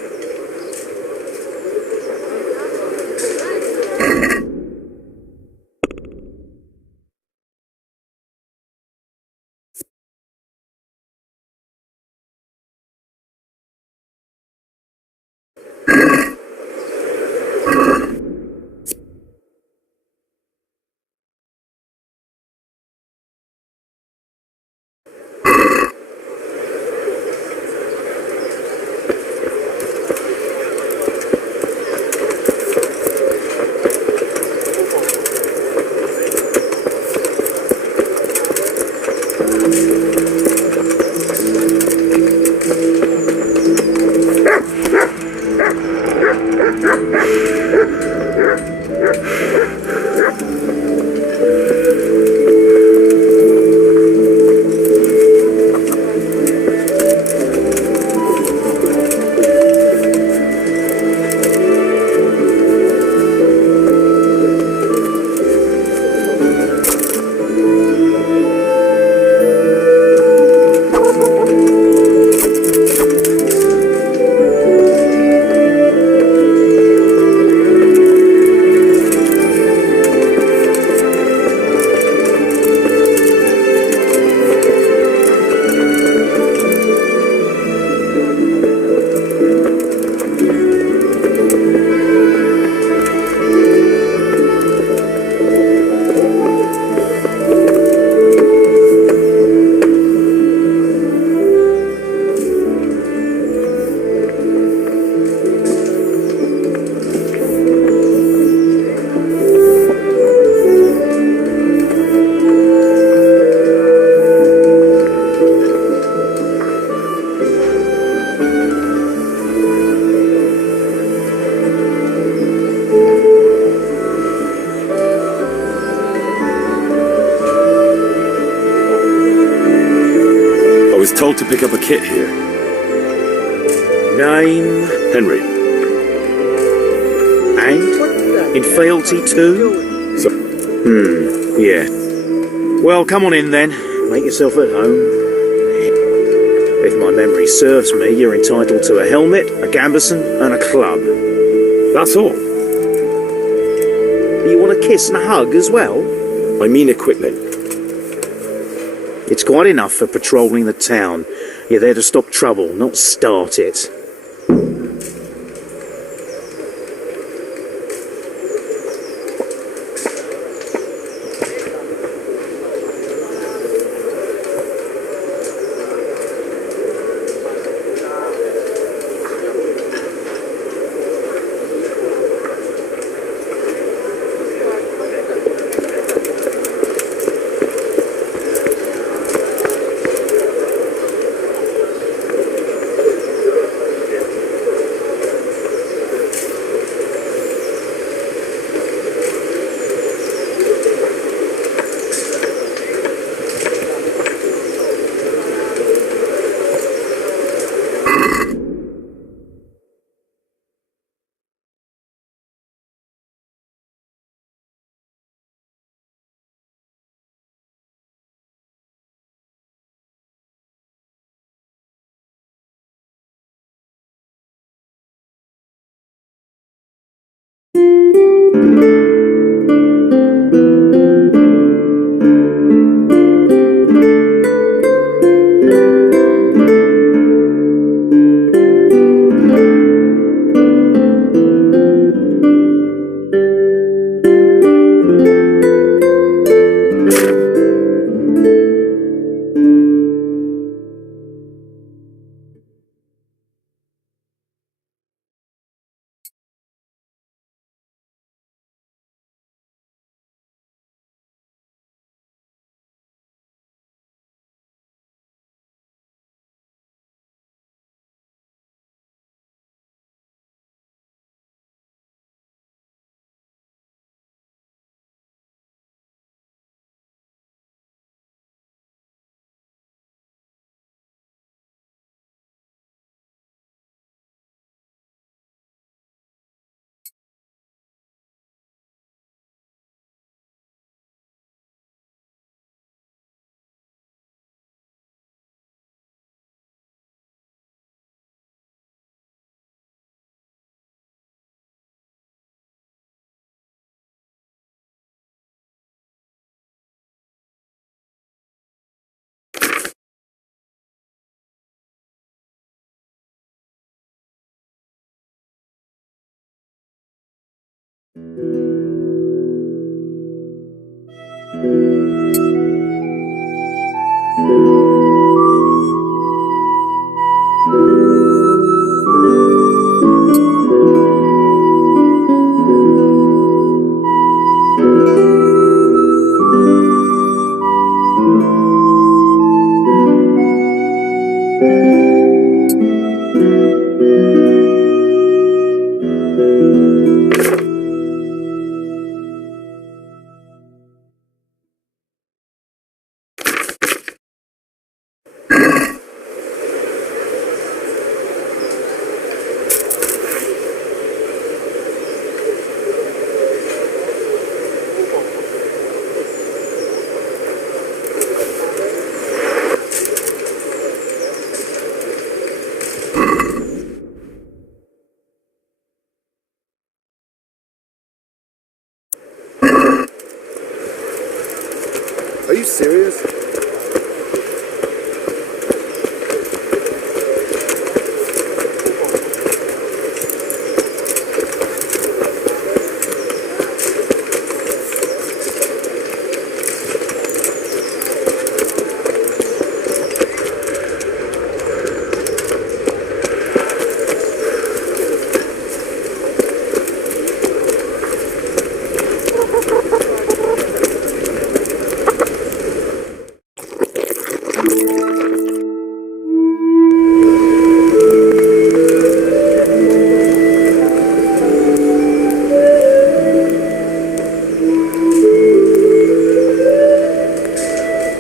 Told to pick up a kit here. Name? Henry. And? In fealty too? Yeah. Well, come on in then. Make yourself at home. If my memory serves me, you're entitled to a helmet, a gambeson, and a club. That's all. You want a kiss and a hug as well? I mean equipment. It's quite enough for patrolling the town. You're there to stop trouble, not start it. Are you serious?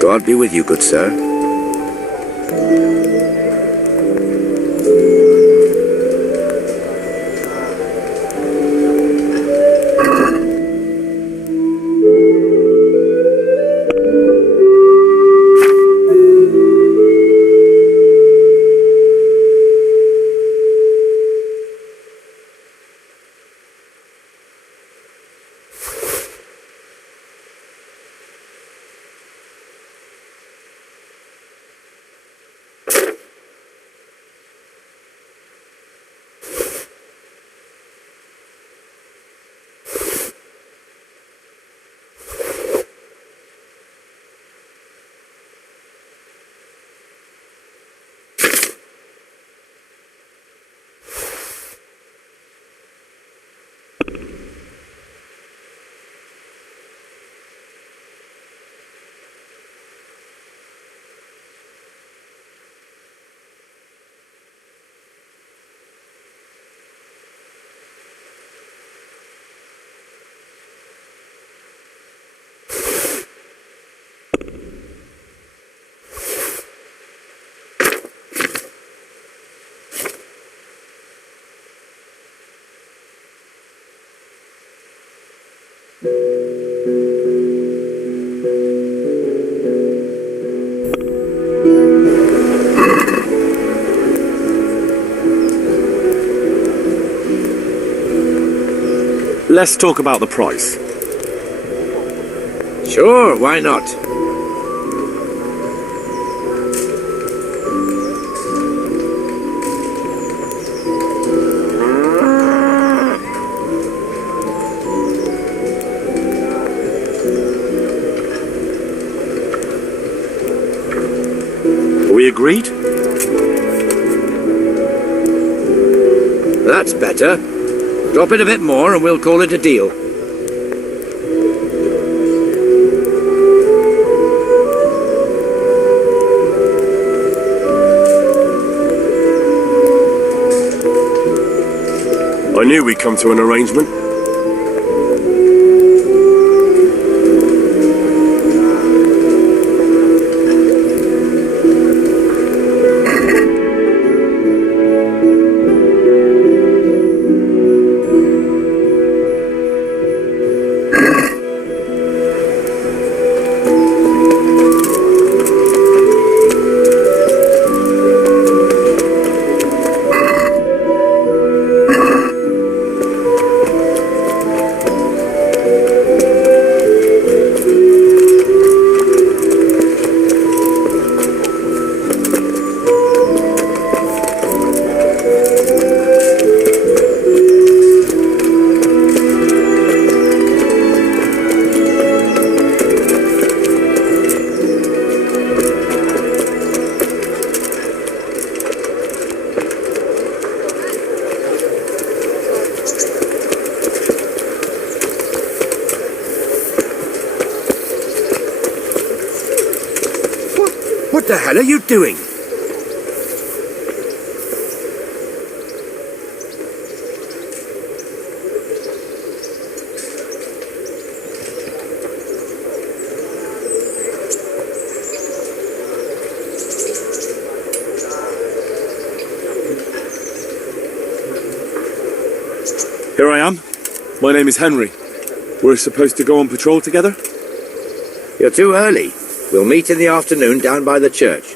God be with you, good sir. Let's talk about the price. Sure, why not? Are we agreed? That's better. Drop it a bit more and we'll call it a deal. I knew we'd come to an arrangement. What the hell are you doing? Here I am. My name is Henry. We're supposed to go on patrol together? You're too early. We'll meet in the afternoon down by the church.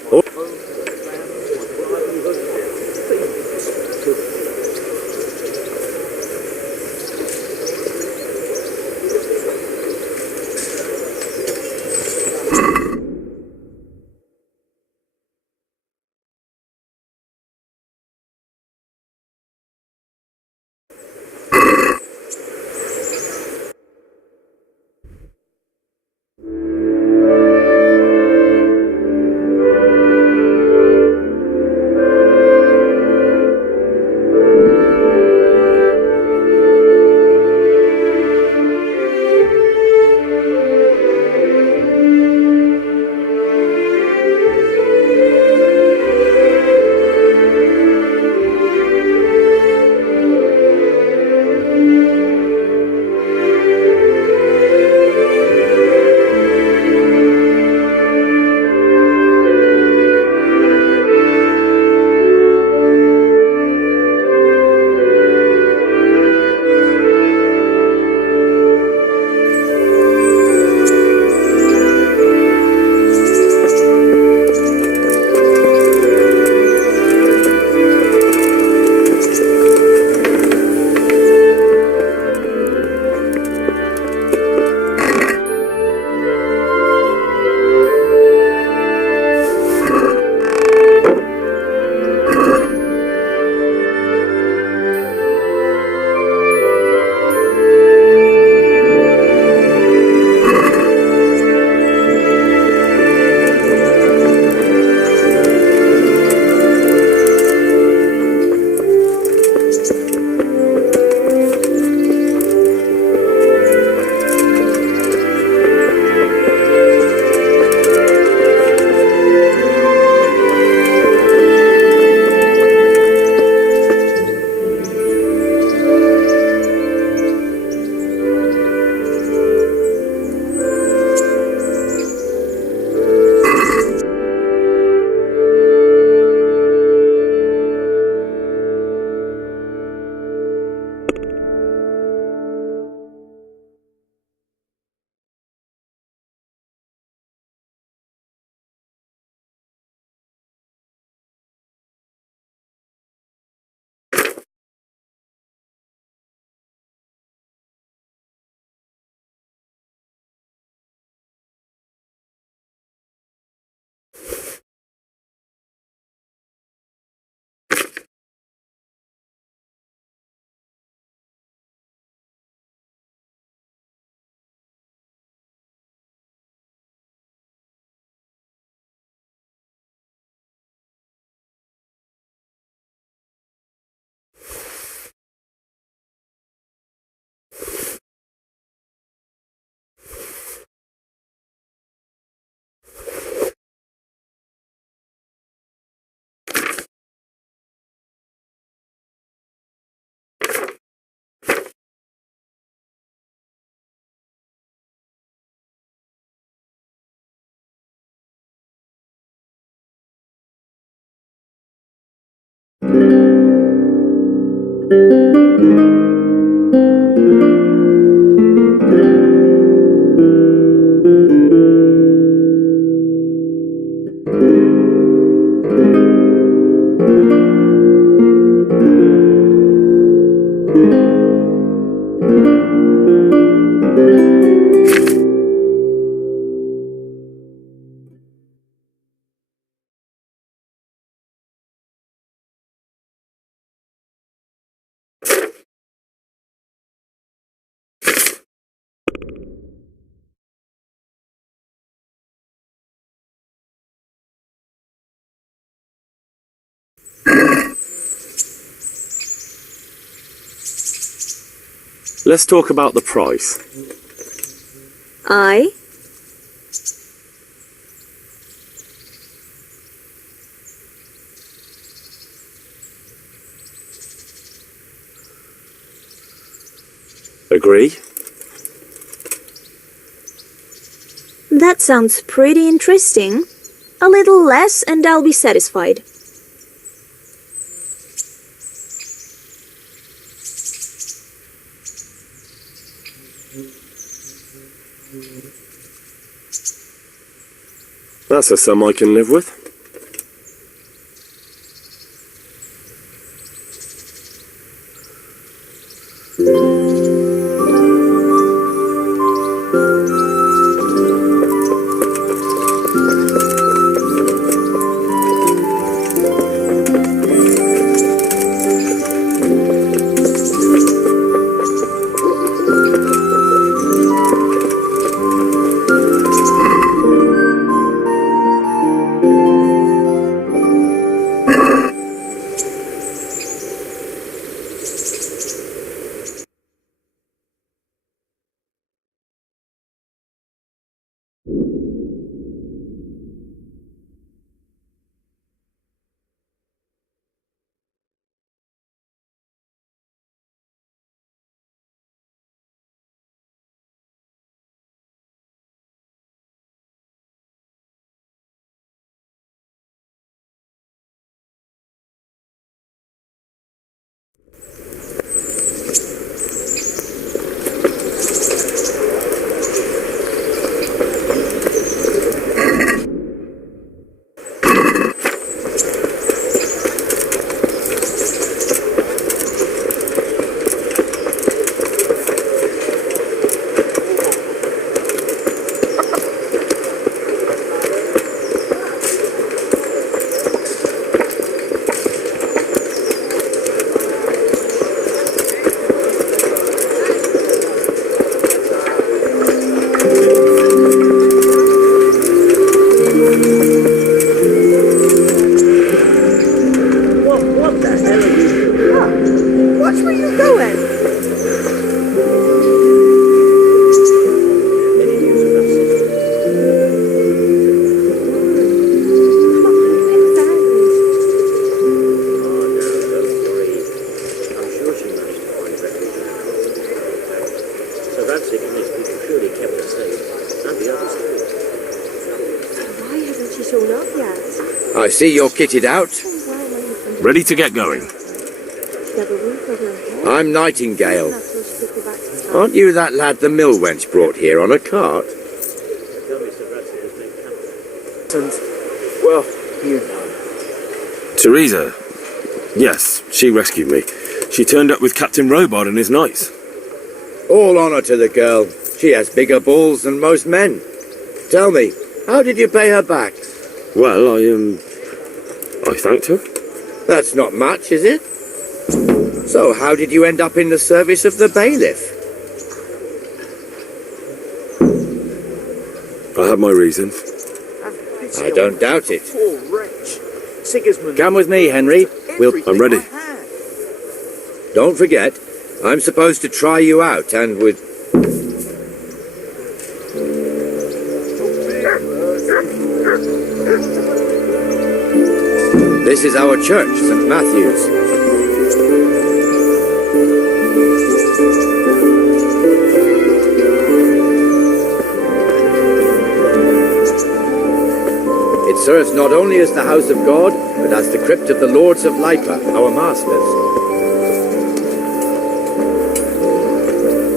Let's talk about the price. I? Agree? That sounds pretty interesting. A little less and I'll be satisfied. That's a sum I can live with. I see you're kitted out. Ready to get going. I'm Nightingale. Aren't you that lad the mill wench brought here on a cart? Well, you know. Teresa. Yes, she rescued me. She turned up with Captain Robard and his knights. All honour to the girl. She has bigger balls than most men. Tell me, how did you pay her back? Well, I thanked her. That's not much, is it? So how did you end up in the service of the bailiff? I had my reasons. I don't doubt it. Poor wretch. Sigismund. Come with me, Henry. I'm ready. Don't forget, I'm supposed to try you out, and with... This is our church, St. Matthew's. It's serves not only as the house of God, but as the crypt of the lords of Lipa, our masters.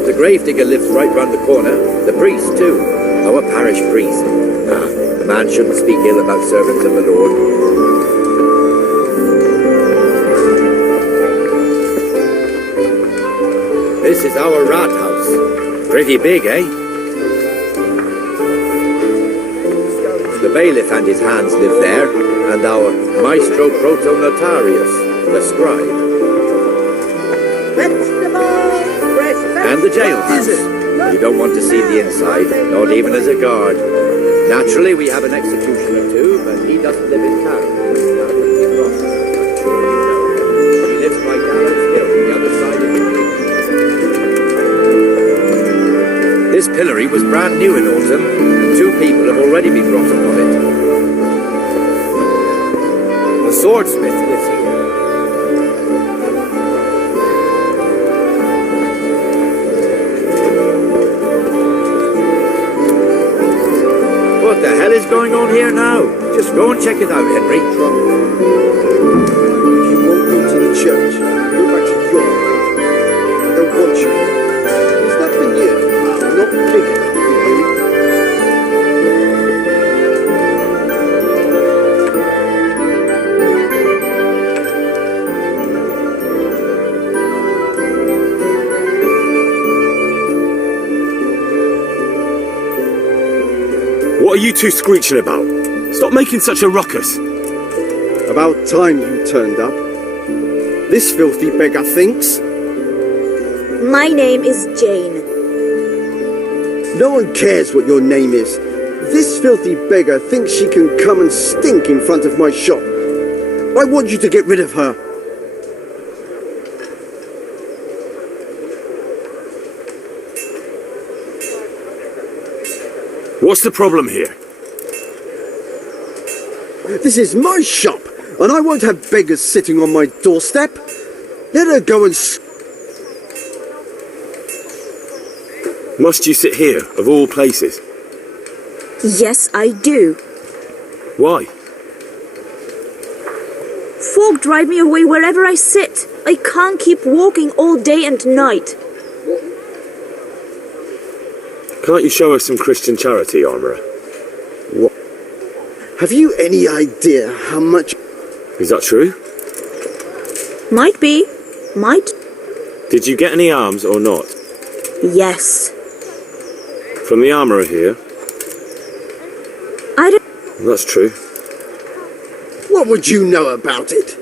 The gravedigger lives right round the corner. The priest, too. Our parish priest. A man shouldn't speak ill about servants of the Lord. This is our rat house. Pretty big, eh? The bailiff and his hands live there, and our maestro proto-notarius, the scribe. And the jailhouse. You don't want to see the inside, not even as a guard. Naturally, we have an executioner too, but he doesn't live in town. He lives by Gallows Hill, the other side of the creek. This pillory was brand new in autumn, and 2 people have already been brought upon it. The swordsmith lives here. What the hell is going on here now? Just go and check it out, Henry. If you won't go to the church, go back to your home. I don't want you. There's nothing here. I'm not big enough for you. What are you two screeching about? Stop making such a ruckus. About time you turned up. This filthy beggar thinks. My name is Jane. No one cares what your name is. This filthy beggar thinks she can come and stink in front of my shop. I want you to get rid of her. What's the problem here? This is my shop, and I won't have beggars sitting on my doorstep. Let her go and Must you sit here, of all places? Yes, I do. Why? Folk drive me away wherever I sit. I can't keep walking all day and night. Can't you show us some Christian charity, Armourer? What? Have you any idea how much... Is that true? Might be. Might. Did you get any alms or not? Yes. From the Armourer here? I don't... That's true. What would you know about it?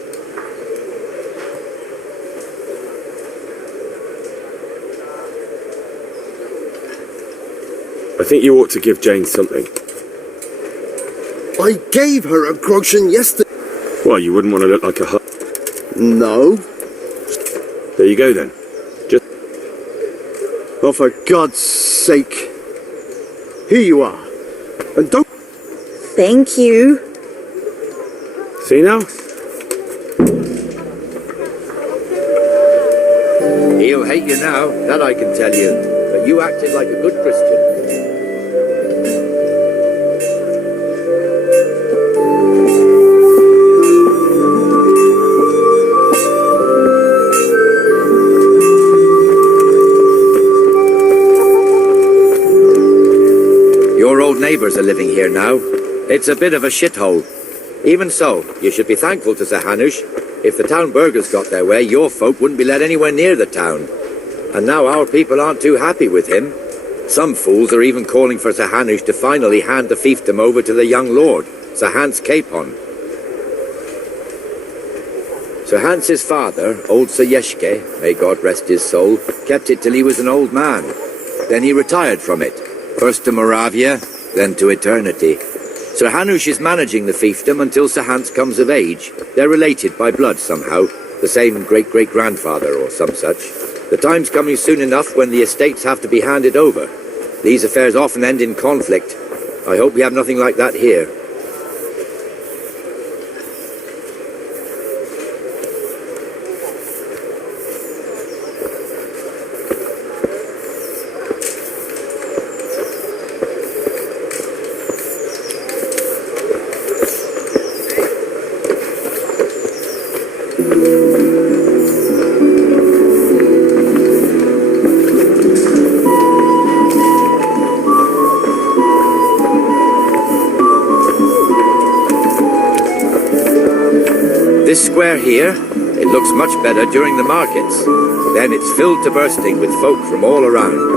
I think you ought to give Jane something. I gave her a groschen yesterday. Well, you wouldn't want to look like a No. There you go then. Just... Oh, for God's sake. Here you are. And don't... Thank you. See now? He'll hate you now, that I can tell you. But you acted like a good Christian. Your old neighbours are living here now. It's a bit of a shithole. Even so, you should be thankful to Sir Hanush. If the town burghers got their way, your folk wouldn't be let anywhere near the town. And now our people aren't too happy with him. Some fools are even calling for Sir Hanush to finally hand the fiefdom over to the young lord, Sir Hans Capon. Sir Hans's father, old Sir Yeshke, may God rest his soul, kept it till he was an old man. Then he retired from it, first to Moravia, then to eternity. Sir Hanush is managing the fiefdom until Sir Hans comes of age. They're related by blood somehow, the same great-great-grandfather or some such. The time's coming soon enough when the estates have to be handed over. These affairs often end in conflict. I hope we have nothing like that here. This square here, it looks much better during the markets. Then it's filled to bursting with folk from all around.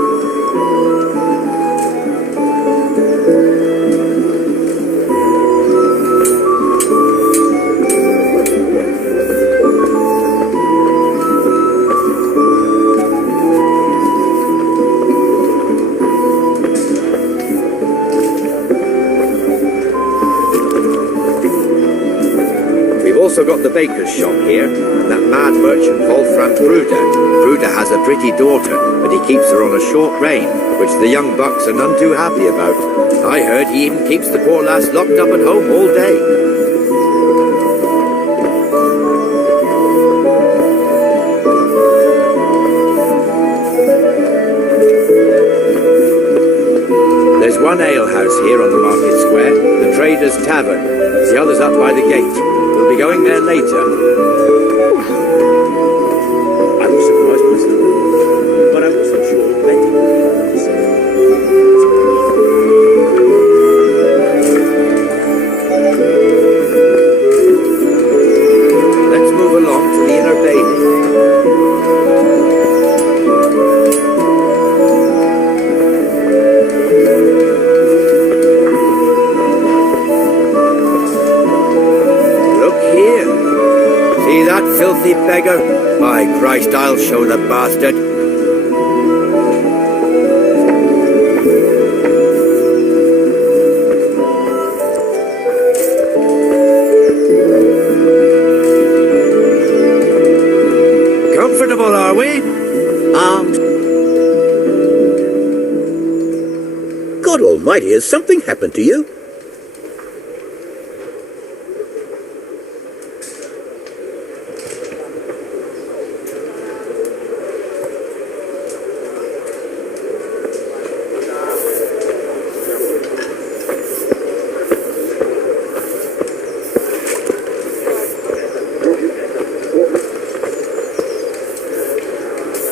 Also got the baker's shop here, and that mad merchant Wolfram Bruder. Bruder has a pretty daughter, but he keeps her on a short rein, which the young bucks are none too happy about. I heard he even keeps the poor lass locked up at home all day. There's one alehouse here on the market square, the Trader's Tavern. The other's up by the gate. We'll be going there later. I was surprised myself, but I wasn't sure Betty would. Let's move along to the inner bailey. See that filthy beggar? By Christ, I'll show the bastard. Comfortable, are we? God almighty, has something happened to you?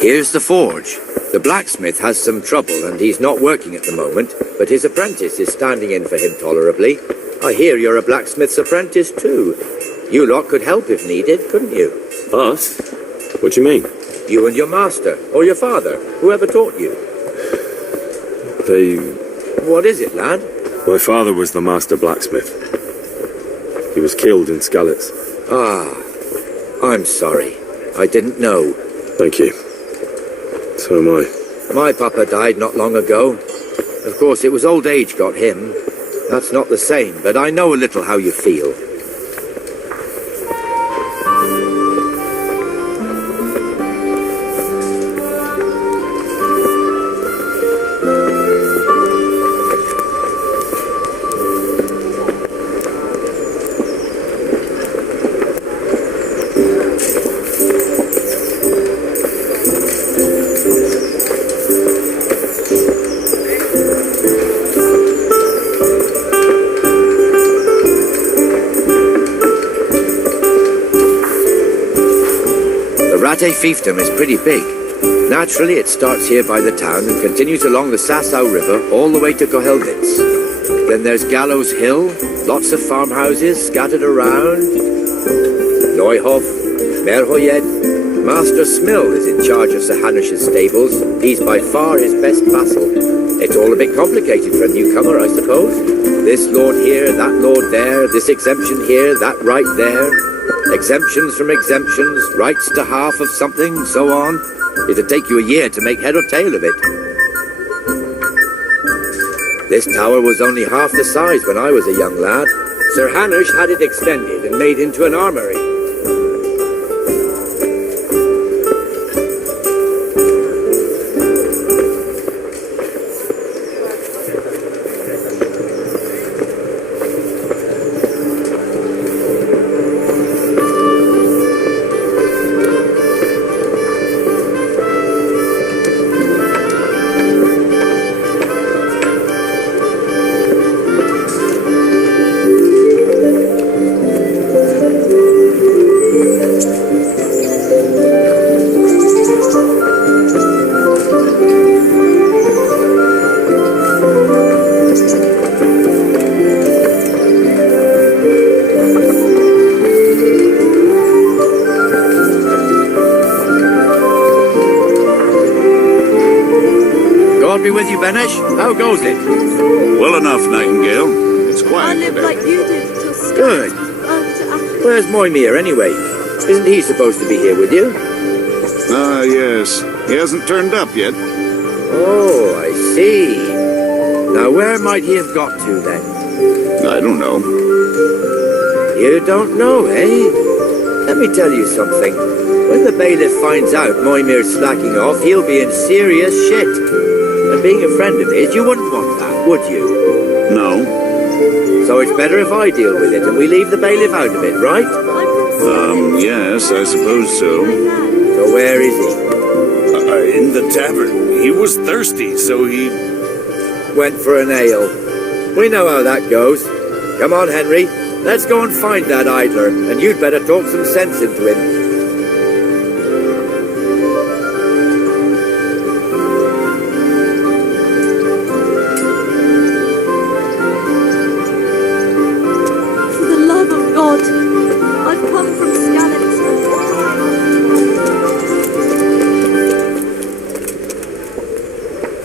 Here's the forge. The blacksmith has some trouble and he's not working at the moment, but his apprentice is standing in for him tolerably. I hear you're a blacksmith's apprentice too. You lot could help if needed, couldn't you? Us? What do you mean? You and your master, or your father, whoever taught you. What is it, lad? My father was the master blacksmith. He was killed in Skalitz. Ah, I'm sorry. I didn't know. Thank you. So am I. My papa died not long ago. Of course, it was old age got him. That's not the same, but I know a little how you feel. Rate fiefdom is pretty big. Naturally, it starts here by the town and continues along the Sassau River all the way to Kohelnitz. Then there's Gallows Hill, lots of farmhouses scattered around. Neuhof, Merhoyed. Master Smill is in charge of Sir Hanish's stables. He's by far his best vassal. It's all a bit complicated for a newcomer, I suppose. This lord here, that lord there, this exemption here, that right there. Exemptions from exemptions, rights to half of something, so on. It'd take you a year to make head or tail of it. This tower was only half the size when I was a young lad. Sir Hanish had it extended and made into an armoury. God be with you, Benesh. How goes it? Well enough, Nightingale. It's quiet today. you did till Good. Where's Moimir, anyway? Isn't he supposed to be here with you? Ah, yes. He hasn't turned up yet. Oh, I see. Now, where might he have got to, then? I don't know. You don't know, eh? Let me tell you something. When the bailiff finds out Moimir's slacking off, he'll be in serious shit. And being a friend of his, you wouldn't want that, would you? No. So it's better if I deal with it and we leave the bailiff out of it, right? Yes, I suppose so. So where is he? In the tavern. He was thirsty, so he... Went for an ale. We know how that goes. Come on, Henry. Let's go and find that idler, and you'd better talk some sense into him. For the love of God, I've come from Skalitz.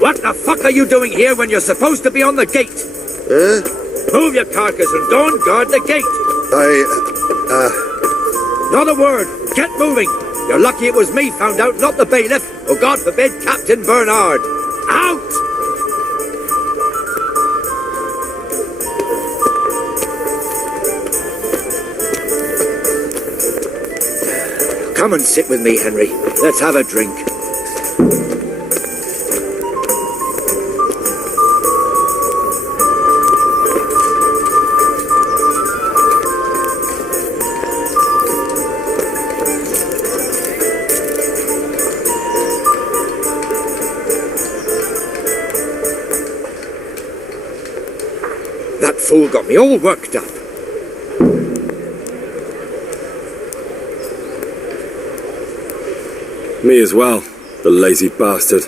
What the fuck are you doing here when you're supposed to be on the gate? Move your carcass and go and guard the gate. Not a word. Get moving. You're lucky it was me found out, not the bailiff, or God forbid, Captain Bernard. Out! Come and sit with me, Henry. Let's have a drink. That fool got me all worked up. Me as well, the lazy bastard.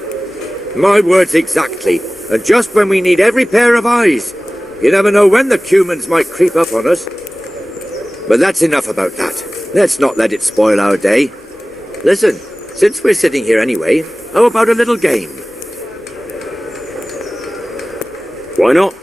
My words exactly. And just when we need every pair of eyes. You never know when the Cumans might creep up on us. But that's enough about that. Let's not let it spoil our day. Listen, since we're sitting here anyway, how about a little game? Why not?